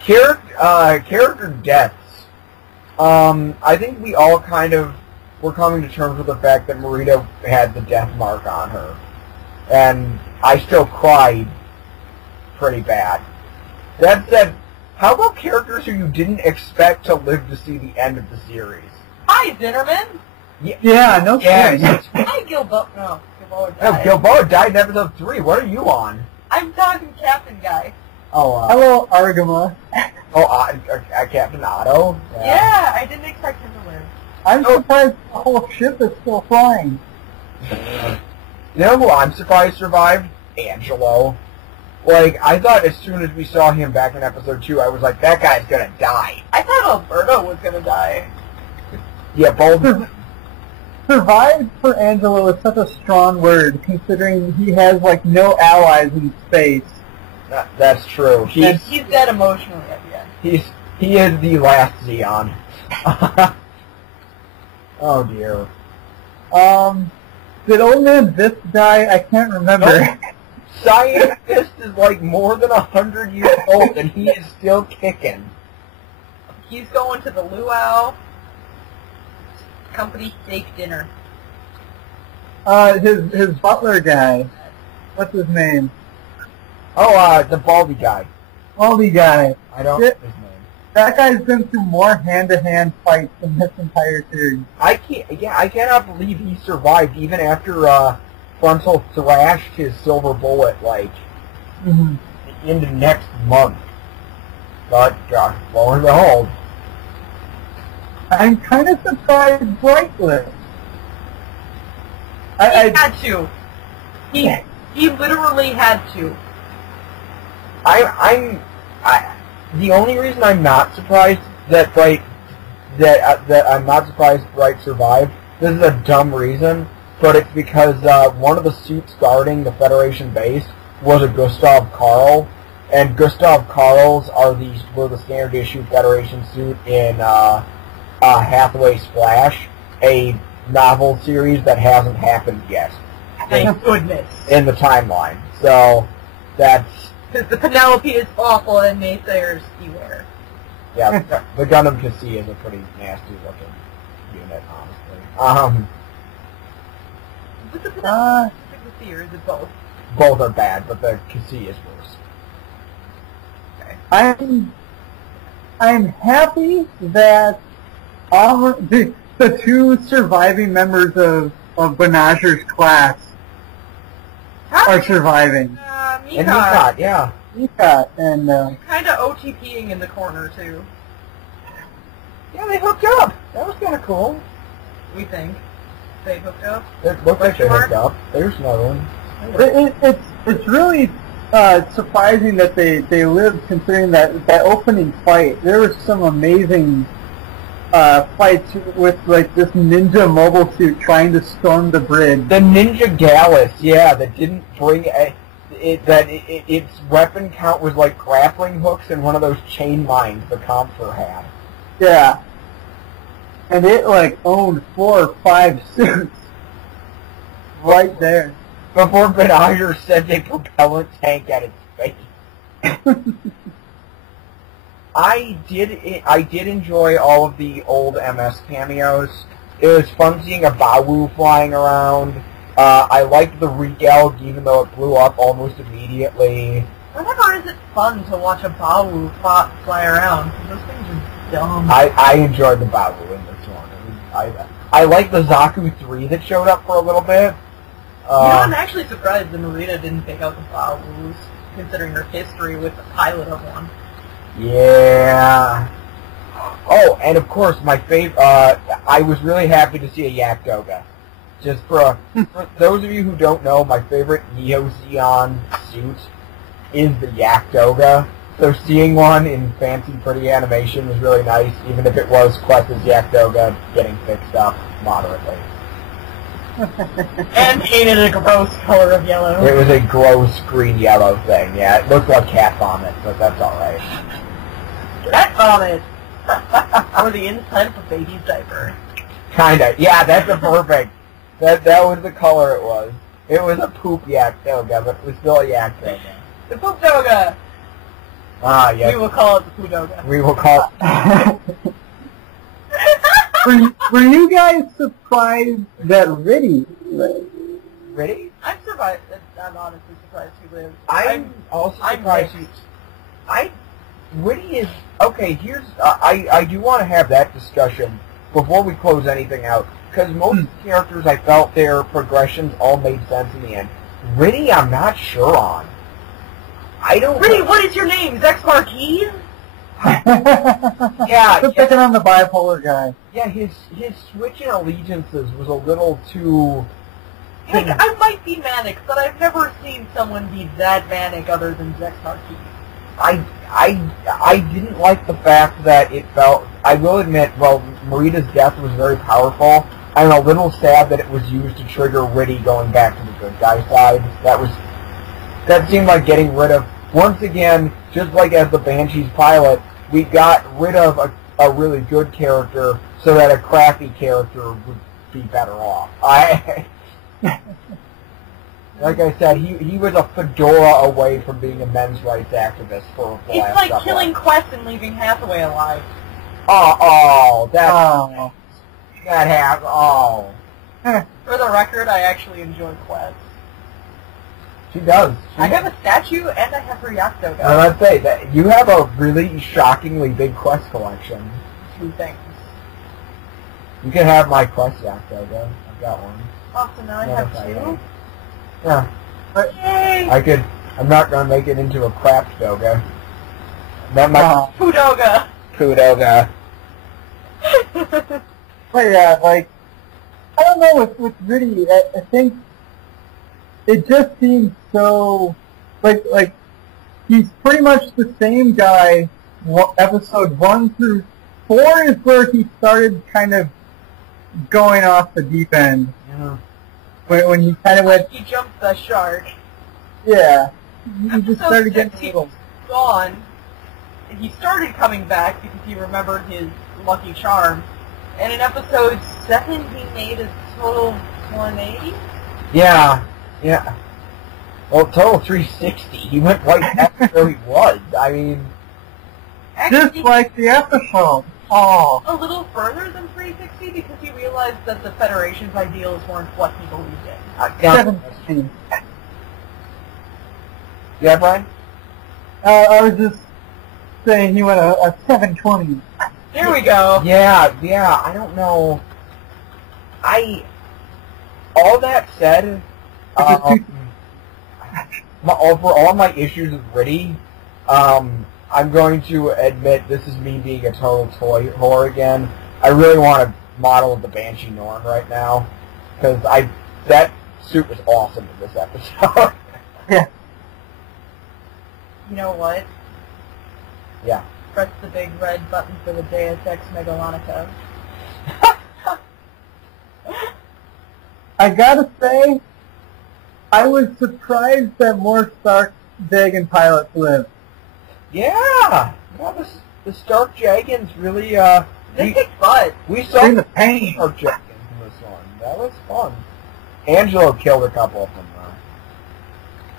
character deaths. I think we all kind of were coming to terms with the fact that Marita had the death mark on her, and I still cried pretty bad. That said, how about characters who you didn't expect to live to see the end of the series? Hi, Zinnerman! Yeah, no kidding. Hi, Gilboa. No, Gilboa died. No, Gilboa died in episode 3. What are you on? I'm talking Captain Guy. Oh, hello, Argama. Captain Otto? Yeah, I didn't expect him to live. I'm surprised the whole ship is still flying. You know who I'm surprised survived? Angelo. Like, I thought as soon as we saw him back in episode 2, I was like, that guy's gonna die. I thought Alberto was gonna die. Yeah, both. Survive for Angelo is such a strong word, considering he has, like, no allies in space. That's true. He's dead emotionally at the end. He is the last Xeon. Oh dear. Did old man Vis die? I can't remember. Nope. Scientist is like more than 100 years old and he is still kicking. He's going to the luau company steak dinner. His butler guy. What's his name? Oh, the baldy guy. Baldy guy. I don't know his name. That guy's been through more hand-to-hand fights in this entire series. I cannot believe he survived even after Frontal thrashed his silver bullet like into next month. But lo and behold, I'm kind of surprised Brightless. He had to. He literally had to. The only reason I'm not surprised that Bright survived. This is a dumb reason, but it's because one of the suits guarding the Federation base was a Gustav Karl, and Gustav Karls were the standard issue Federation suit in Hathaway Splash, a novel series that hasn't happened yet. Thank goodness. In the timeline. So that's... Because the Penelope is awful and naysayers beware. Yeah, the Gundam Cassie is a pretty nasty looking unit, honestly. Is it the Penelope or is it both? Both are bad, but the Cassie is worse. Okay. I'm happy that all the two surviving members of Benager's class are surviving. Mika. And Mika, yeah. Mika and kind of OTPing in the corner too. Yeah, they hooked up. That was kind of cool. We think they hooked up. It looked like they hooked up. They were snuggling. It's really surprising that they lived, considering that opening fight. There was some amazing fights with like this ninja mobile suit trying to storm the bridge. The Ninja Gallus, yeah, that didn't bring its weapon count was like grappling hooks and one of those chain mines the Comfort had. Yeah. And it like owned 4 or 5 suits right there. Before Benager sent a propellant tank at its face. I did enjoy all of the old MS cameos. It was fun seeing a Bawu flying around. I liked the Regalg, even though it blew up almost immediately. Whenever is it fun to watch a Bawu fly around? Those things are dumb. I enjoyed the Bawu in this one. I liked the Zaku 3 that showed up for a little bit. I'm actually surprised that Marita didn't pick out the Bawus, considering her history with the pilot of one. Yeah. Oh, and of course, my favorite. I was really happy to see a Yakdoga. Just for those of you who don't know, my favorite Neo Zeon suit is the Yakdoga. So seeing one in fancy, pretty animation was really nice, even if it was Quest's Yakdoga getting fixed up moderately. And painted a gross color of yellow. It was a gross green yellow thing. Yeah, it looked like cat vomit, but that's all right. Cat vomit. Or the inside of a baby's diaper. Kinda. Yeah, that's a perfect. That was the color it was. It was a poop Yakdoga, but it was still a Yakdoga. The poop doga. Ah, yes. We will call it the Pudoga. We will call it... Were you guys surprised that Riddy lived? Riddy? I'm honestly surprised he lived. I'm also surprised Riddy is... Okay, here's... I do want to have that discussion before we close anything out, because most of the characters, I felt their progressions all made sense in the end. Riddy, I'm not sure on. I don't... Riddy, what is your name? Zex Marquis? Yeah, Quit picking on the bipolar guy. Yeah, his switch in allegiances was a little too Like, I might be manic, but I've never seen someone be that manic other than Zex Marquis. I didn't like the fact that it felt, I will admit, well, Marita's death was very powerful. I'm a little sad that it was used to trigger Riddy going back to the good guy side. That seemed like getting rid of, once again, just like as the Banshees pilot, we got rid of a really good character so that a crappy character would be better off. Like I said, he was a fedora away from being a men's rights activist for the last It's like killing Quest and leaving Hathaway alive. That happened. Oh. For the record, I actually enjoy Quest. She does. I have a statue and I have her Yakuto. I was about to say that you have a really shockingly big Quest collection. 2 things. You can have my Quest Yakuto. I've got one. Oh, so now I have 2? Yeah. Yay! I'm not going to make it into a crap doga. That might... Pudoga! Pudoga. But yeah, like, I don't know, with Riddy, I think it just seems so, like, he's pretty much the same guy. Episode 1 through 4 is where he started kind of going off the deep end. Yeah. When he kind of went... He jumped the shark. Yeah. He just started getting a little... gone. And he started coming back because he remembered his lucky charm. And in episode 7, he made a total 180? Yeah. Well, total 360. He went right back to where he was. I mean... Just like the episode. Oh. A little further than 360 because he realized that the Federation's ideals weren't what he believed in. 17. Yeah, Brian? I was just saying he went a 720. There we go. Yeah, I don't know. All that said, for all my issues with Riddy, I'm going to admit this is me being a total toy whore again. I really want to model the Banshee Norm right now, because that suit was awesome in this episode. Yeah. You know what? Yeah. Press the big red button for the Deus Ex Megalonica. I gotta say, I was surprised that more Stark Jagan pilots lived. Yeah, the Stark Jagans really, They kicked butt. we saw In the pain. Stark Jagans in this one. That was fun. Angelo killed a couple of them, though.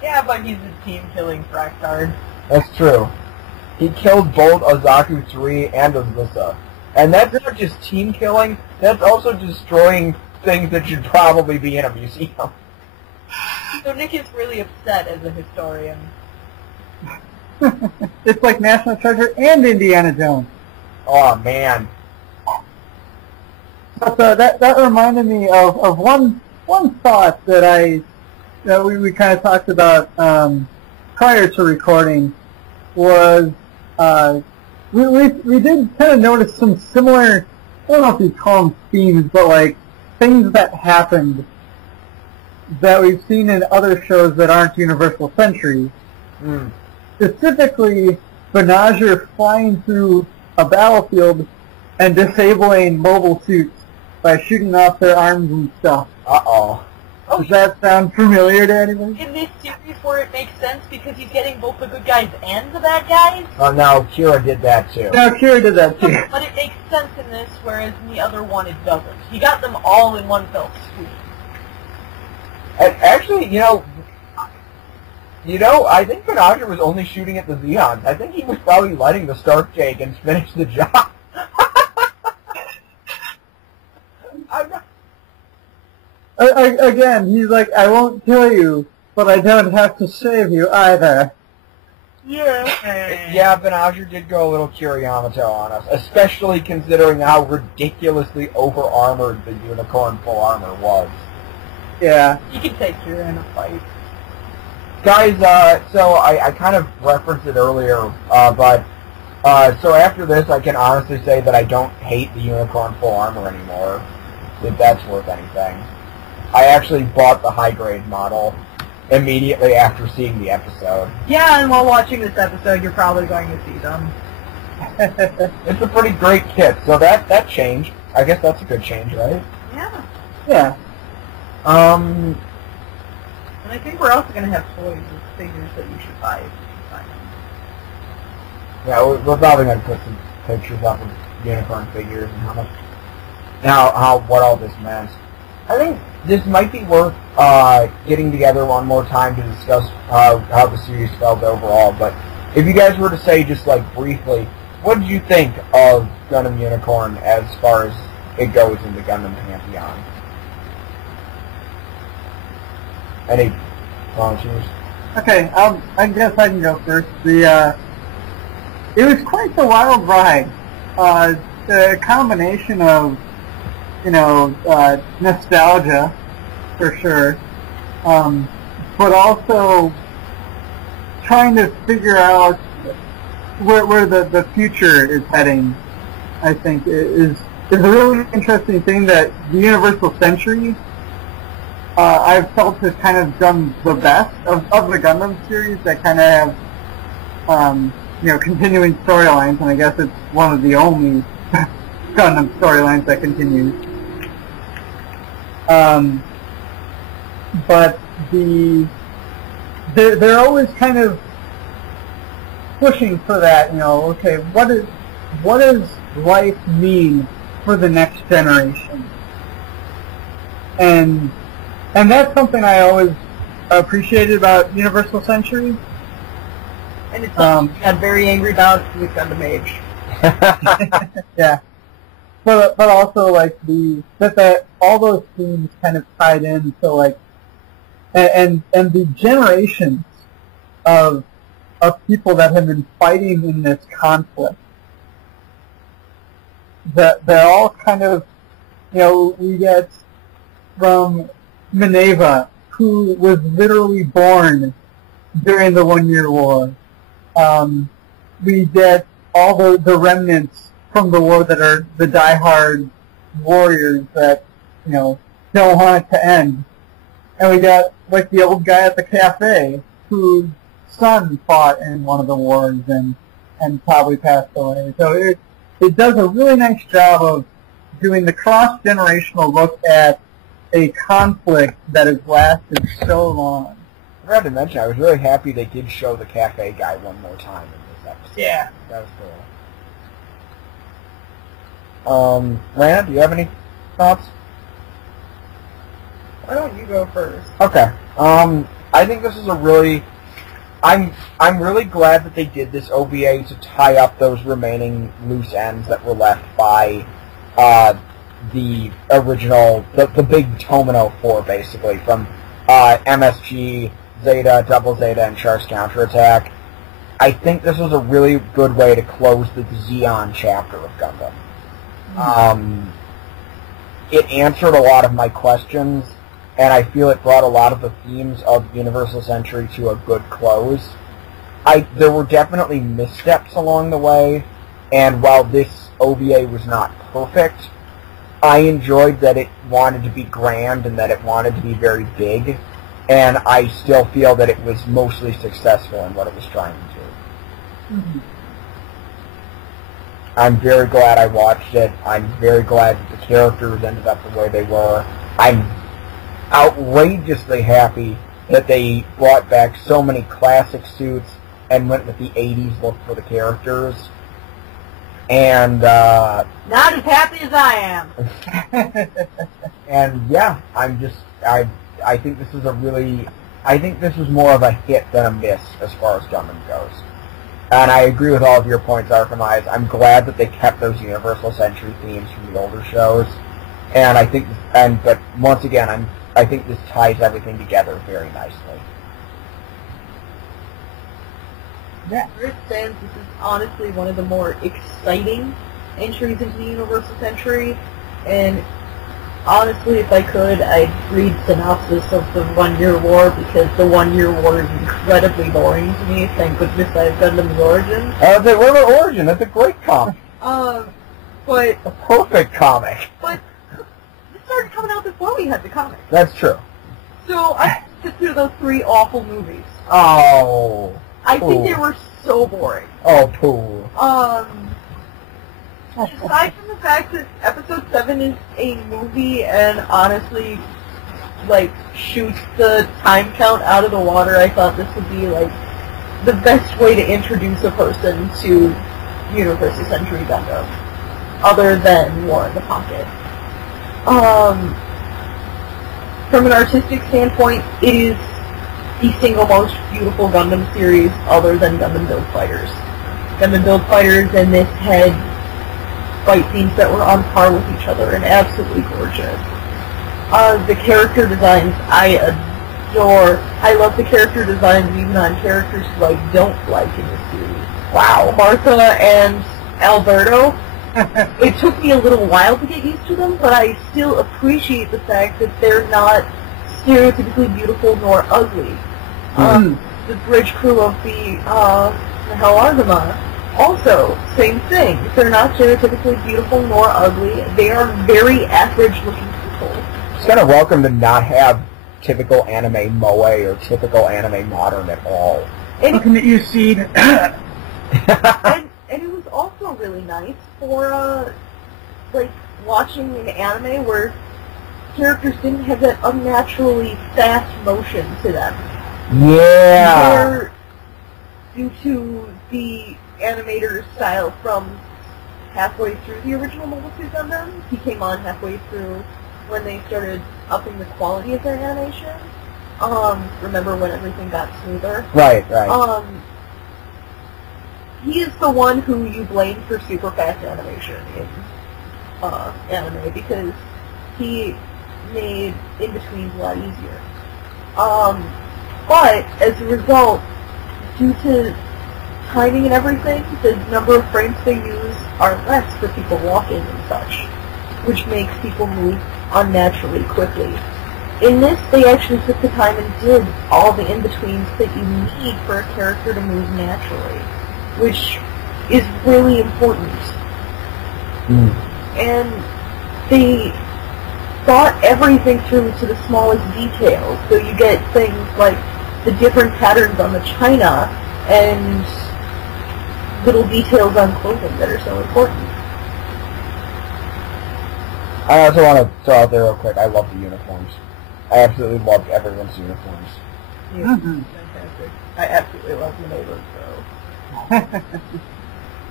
Yeah, but he's a team-killing fractard. That's true. He killed both Azaku 3 and Alyssa. And that's not just team killing, that's also destroying things that should probably be in a museum. So Nick is really upset as a historian. It's like National Treasure and Indiana Jones. Oh, man. But that reminded me of one thought that we kind of talked about prior to recording was we did kind of notice some similar, I don't know if you call them themes, but like things that happened that we've seen in other shows that aren't Universal Century. Mm. Specifically, Benager flying through a battlefield and disabling mobile suits by shooting off their arms and stuff. Uh-oh. Does that sound familiar to anyone? In this series where it makes sense because he's getting both the good guys and the bad guys? Oh, no, Kira did that, too. No, Kira did that too. But it makes sense in this, whereas in the other one it doesn't. He got them all in one fell swoop. And actually, you know, I think Benager was only shooting at the Zeons. I think he was probably letting the Stark Jagans finish the job. Again, he's like, I won't kill you, but I don't have to save you either. Yeah. Yeah, Benager did go a little Kiriyamato on us, especially considering how ridiculously over-armored the Unicorn full armor was. Yeah. You can take Kira in a fight. Guys, so I kind of referenced it earlier, but so after this I can honestly say that I don't hate the Unicorn full armor anymore, if that's worth anything. I actually bought the high-grade model immediately after seeing the episode. Yeah, and while watching this episode, you're probably going to see them. It's a pretty great kit, so that changed. I guess that's a good change, right? Yeah. Yeah. And I think we're also going to have toys and figures that you should buy if you buy them. Yeah, we're probably going to put some pictures up of unicorn figures and what all this meant. I think this might be worth getting together one more time to discuss how the series felt overall, but if you guys were to say just like briefly, what did you think of Gundam Unicorn as far as it goes in the Gundam Pantheon? Any volunteers? Okay, I guess I can go first. It was quite the wild ride. The combination of, nostalgia, for sure, but also trying to figure out where the future is heading, I think, is a really interesting thing that the Universal Century, I've felt has kind of done the best of the Gundam series that kind of have, continuing storylines, and I guess it's one of the only Gundam storylines that continues. But they're always kind of pushing for that, okay, what does life mean for the next generation? And that's something I always appreciated about Universal Century. And it's something I got very angry about with Gundam Age. Yeah. But also like that all those themes kind of tied in, so like and the generations of people that have been fighting in this conflict, that they're all kind of, we get from Minerva, who was literally born during the 1 Year War. We get all the remnants from the war that are the diehard warriors that, don't want it to end. And we got, like, the old guy at the cafe whose son fought in one of the wars and probably passed away. So it does a really nice job of doing the cross-generational look at a conflict that has lasted so long. I forgot to mention, I was really happy they did show the cafe guy one more time in this episode. Yeah. That was cool. Rena, do you have any thoughts? Why don't you go first? Okay. I think this is a really... I'm really glad that they did this OVA to tie up those remaining loose ends that were left by the original, the big Tomino 4, basically, from MSG, Zeta, Double Zeta, and Char's Counterattack. I think this was a really good way to close the Zeon chapter of Gundam. It answered a lot of my questions, and I feel it brought a lot of the themes of Universal Century to a good close. There were definitely missteps along the way, and while this OVA was not perfect, I enjoyed that it wanted to be grand and that it wanted to be very big, and I still feel that it was mostly successful in what it was trying to do. Mm-hmm. I'm very glad I watched it. I'm very glad that the characters ended up the way they were. I'm outrageously happy that they brought back so many classic suits and went with the 80s look for the characters. And, not as happy as I am. And, yeah, I think this is I think this was more of a hit than a miss as far as Gundam goes. And I agree with all of your points, Arcemise. I'm glad that they kept those Universal Century themes from the older shows. And I think, but once again, I think this ties everything together very nicely. Yeah. For its fans, this is honestly one of the more exciting entries into the Universal Century, and honestly, if I could, I'd read synopsis of the 1 Year War, because the 1 Year War is incredibly boring to me. Thank goodness I have Gundam's Origin. What about Origin? That's a great comic. But a perfect comic. But it started coming out this before we had the comics. That's true. So I sit through those 3 awful movies. Oh. I think they were so boring. Oh, poo. Aside from the fact that Episode 7 is a movie and honestly, like, shoots the time count out of the water, I thought this would be, like, the best way to introduce a person to Universal Century Gundam, other than War in the Pocket. From an artistic standpoint, it is the single most beautiful Gundam series other than Gundam Build Fighters. Gundam Build Fighters and this had fight scenes that were on par with each other and absolutely gorgeous. The character designs I adore. I love the character designs even on characters who I don't like in the series. Wow, Martha and Alberto. It took me a little while to get used to them, but I still appreciate the fact that they're not stereotypically beautiful nor ugly. The bridge crew of the Arcemise, also, same thing. They're not stereotypically beautiful nor ugly. They are very average-looking people. It's kind of welcome to not have typical anime moe or typical anime modern at all. Looking at you, Seed. and it was also really nice for, like, watching an anime where characters didn't have that unnaturally fast motion to them. Yeah. Where, due to the animator's style from halfway through the original Mobile Suit Gundam, he came on halfway through when they started upping the quality of their animation. Remember when everything got smoother? Right. He is the one who you blame for super fast animation in anime because he made in-betweens a lot easier. But as a result, due to timing and everything, the number of frames they use are less for people walking and such, which makes people move unnaturally quickly. In this, they actually took the time and did all the in-betweens that you need for a character to move naturally, which is really important. And they thought everything through to the smallest details, so you get things like the different patterns on the china and little details on clothing that are so important. I also want to throw out there real quick, I love the uniforms. I absolutely loved everyone's uniforms. Yeah, fantastic. I absolutely love the neighbors, though.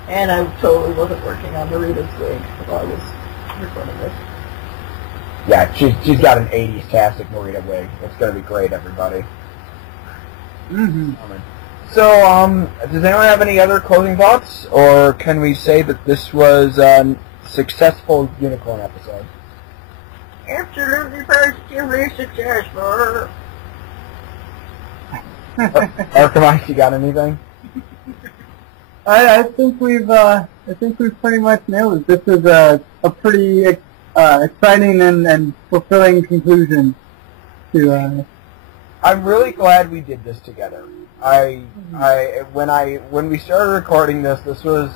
And I totally wasn't working on Marita's wig while I was recording this. Yeah, she's got an 80s-tastic Marita wig. It's going to be great, everybody. So, does anyone have any other closing thoughts? Or can we say that this was a successful Unicorn episode? Absolutely positively successful. Arcemise, you got anything? I think we've pretty much nailed it. This is a pretty exciting and fulfilling conclusion to. I'm really glad we did this together. When we started recording this was,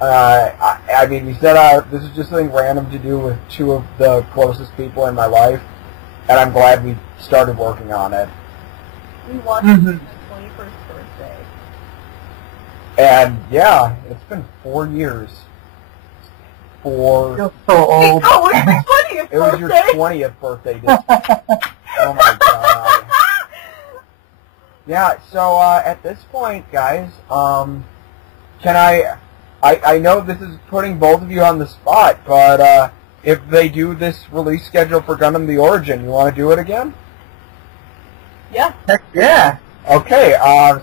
I mean, we set out, this is just something random to do with 2 of the closest people in my life, and I'm glad we started working on it. We watched it on my 21st birthday. And, yeah, it's been 4 years. You're so old. Oh, it was my 20th birthday! It was your 20th birthday. Oh my god. Yeah, so at this point, guys, can I know this is putting both of you on the spot, but if they do this release schedule for Gundam the Origin, you want to do it again? Yeah. Heck yeah. Okay,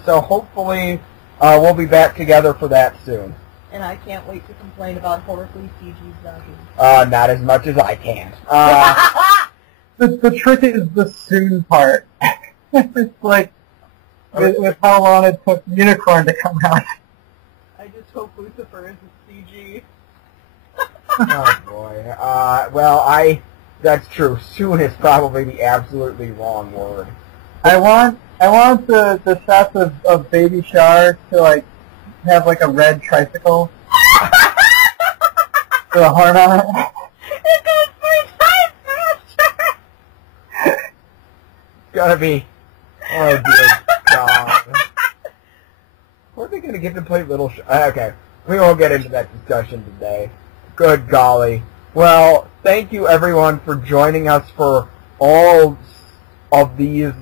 so hopefully we'll be back together for that soon. And I can't wait to complain about horribly CG Zaki. Not as much as I can. The trick is the soon part. It's like, with how long it took Unicorn to come out. I just hope Lucifer isn't CG. Oh boy. Well, that's true. Soon is probably the absolutely wrong word. I want the shots of Baby Char to, like, have, like, a red tricycle with a heart on it. It goes 3 times faster! gonna be... Oh, dear God. Where are they gonna get to play Little Okay, we won't get into that discussion today. Good golly. Well, thank you everyone for joining us for all of these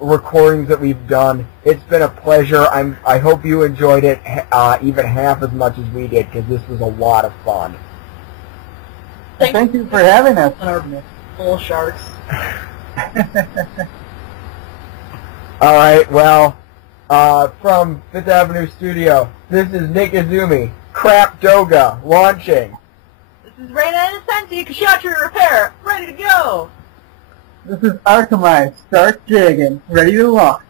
recordings that we've done. It's been a pleasure. I hope you enjoyed it even half as much as we did, because this was a lot of fun. Thank you for having us. On our bull sharks. All right, well, from Fifth Avenue Studio, this is Nick Izumi, Crap Doga, launching. This is Rena and Sensi, Kashatri Repair, ready to go! This is Arcemise, start jigging, ready to launch.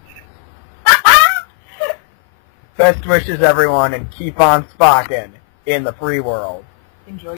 Best wishes, everyone, and keep on spocking in the free world. Enjoy.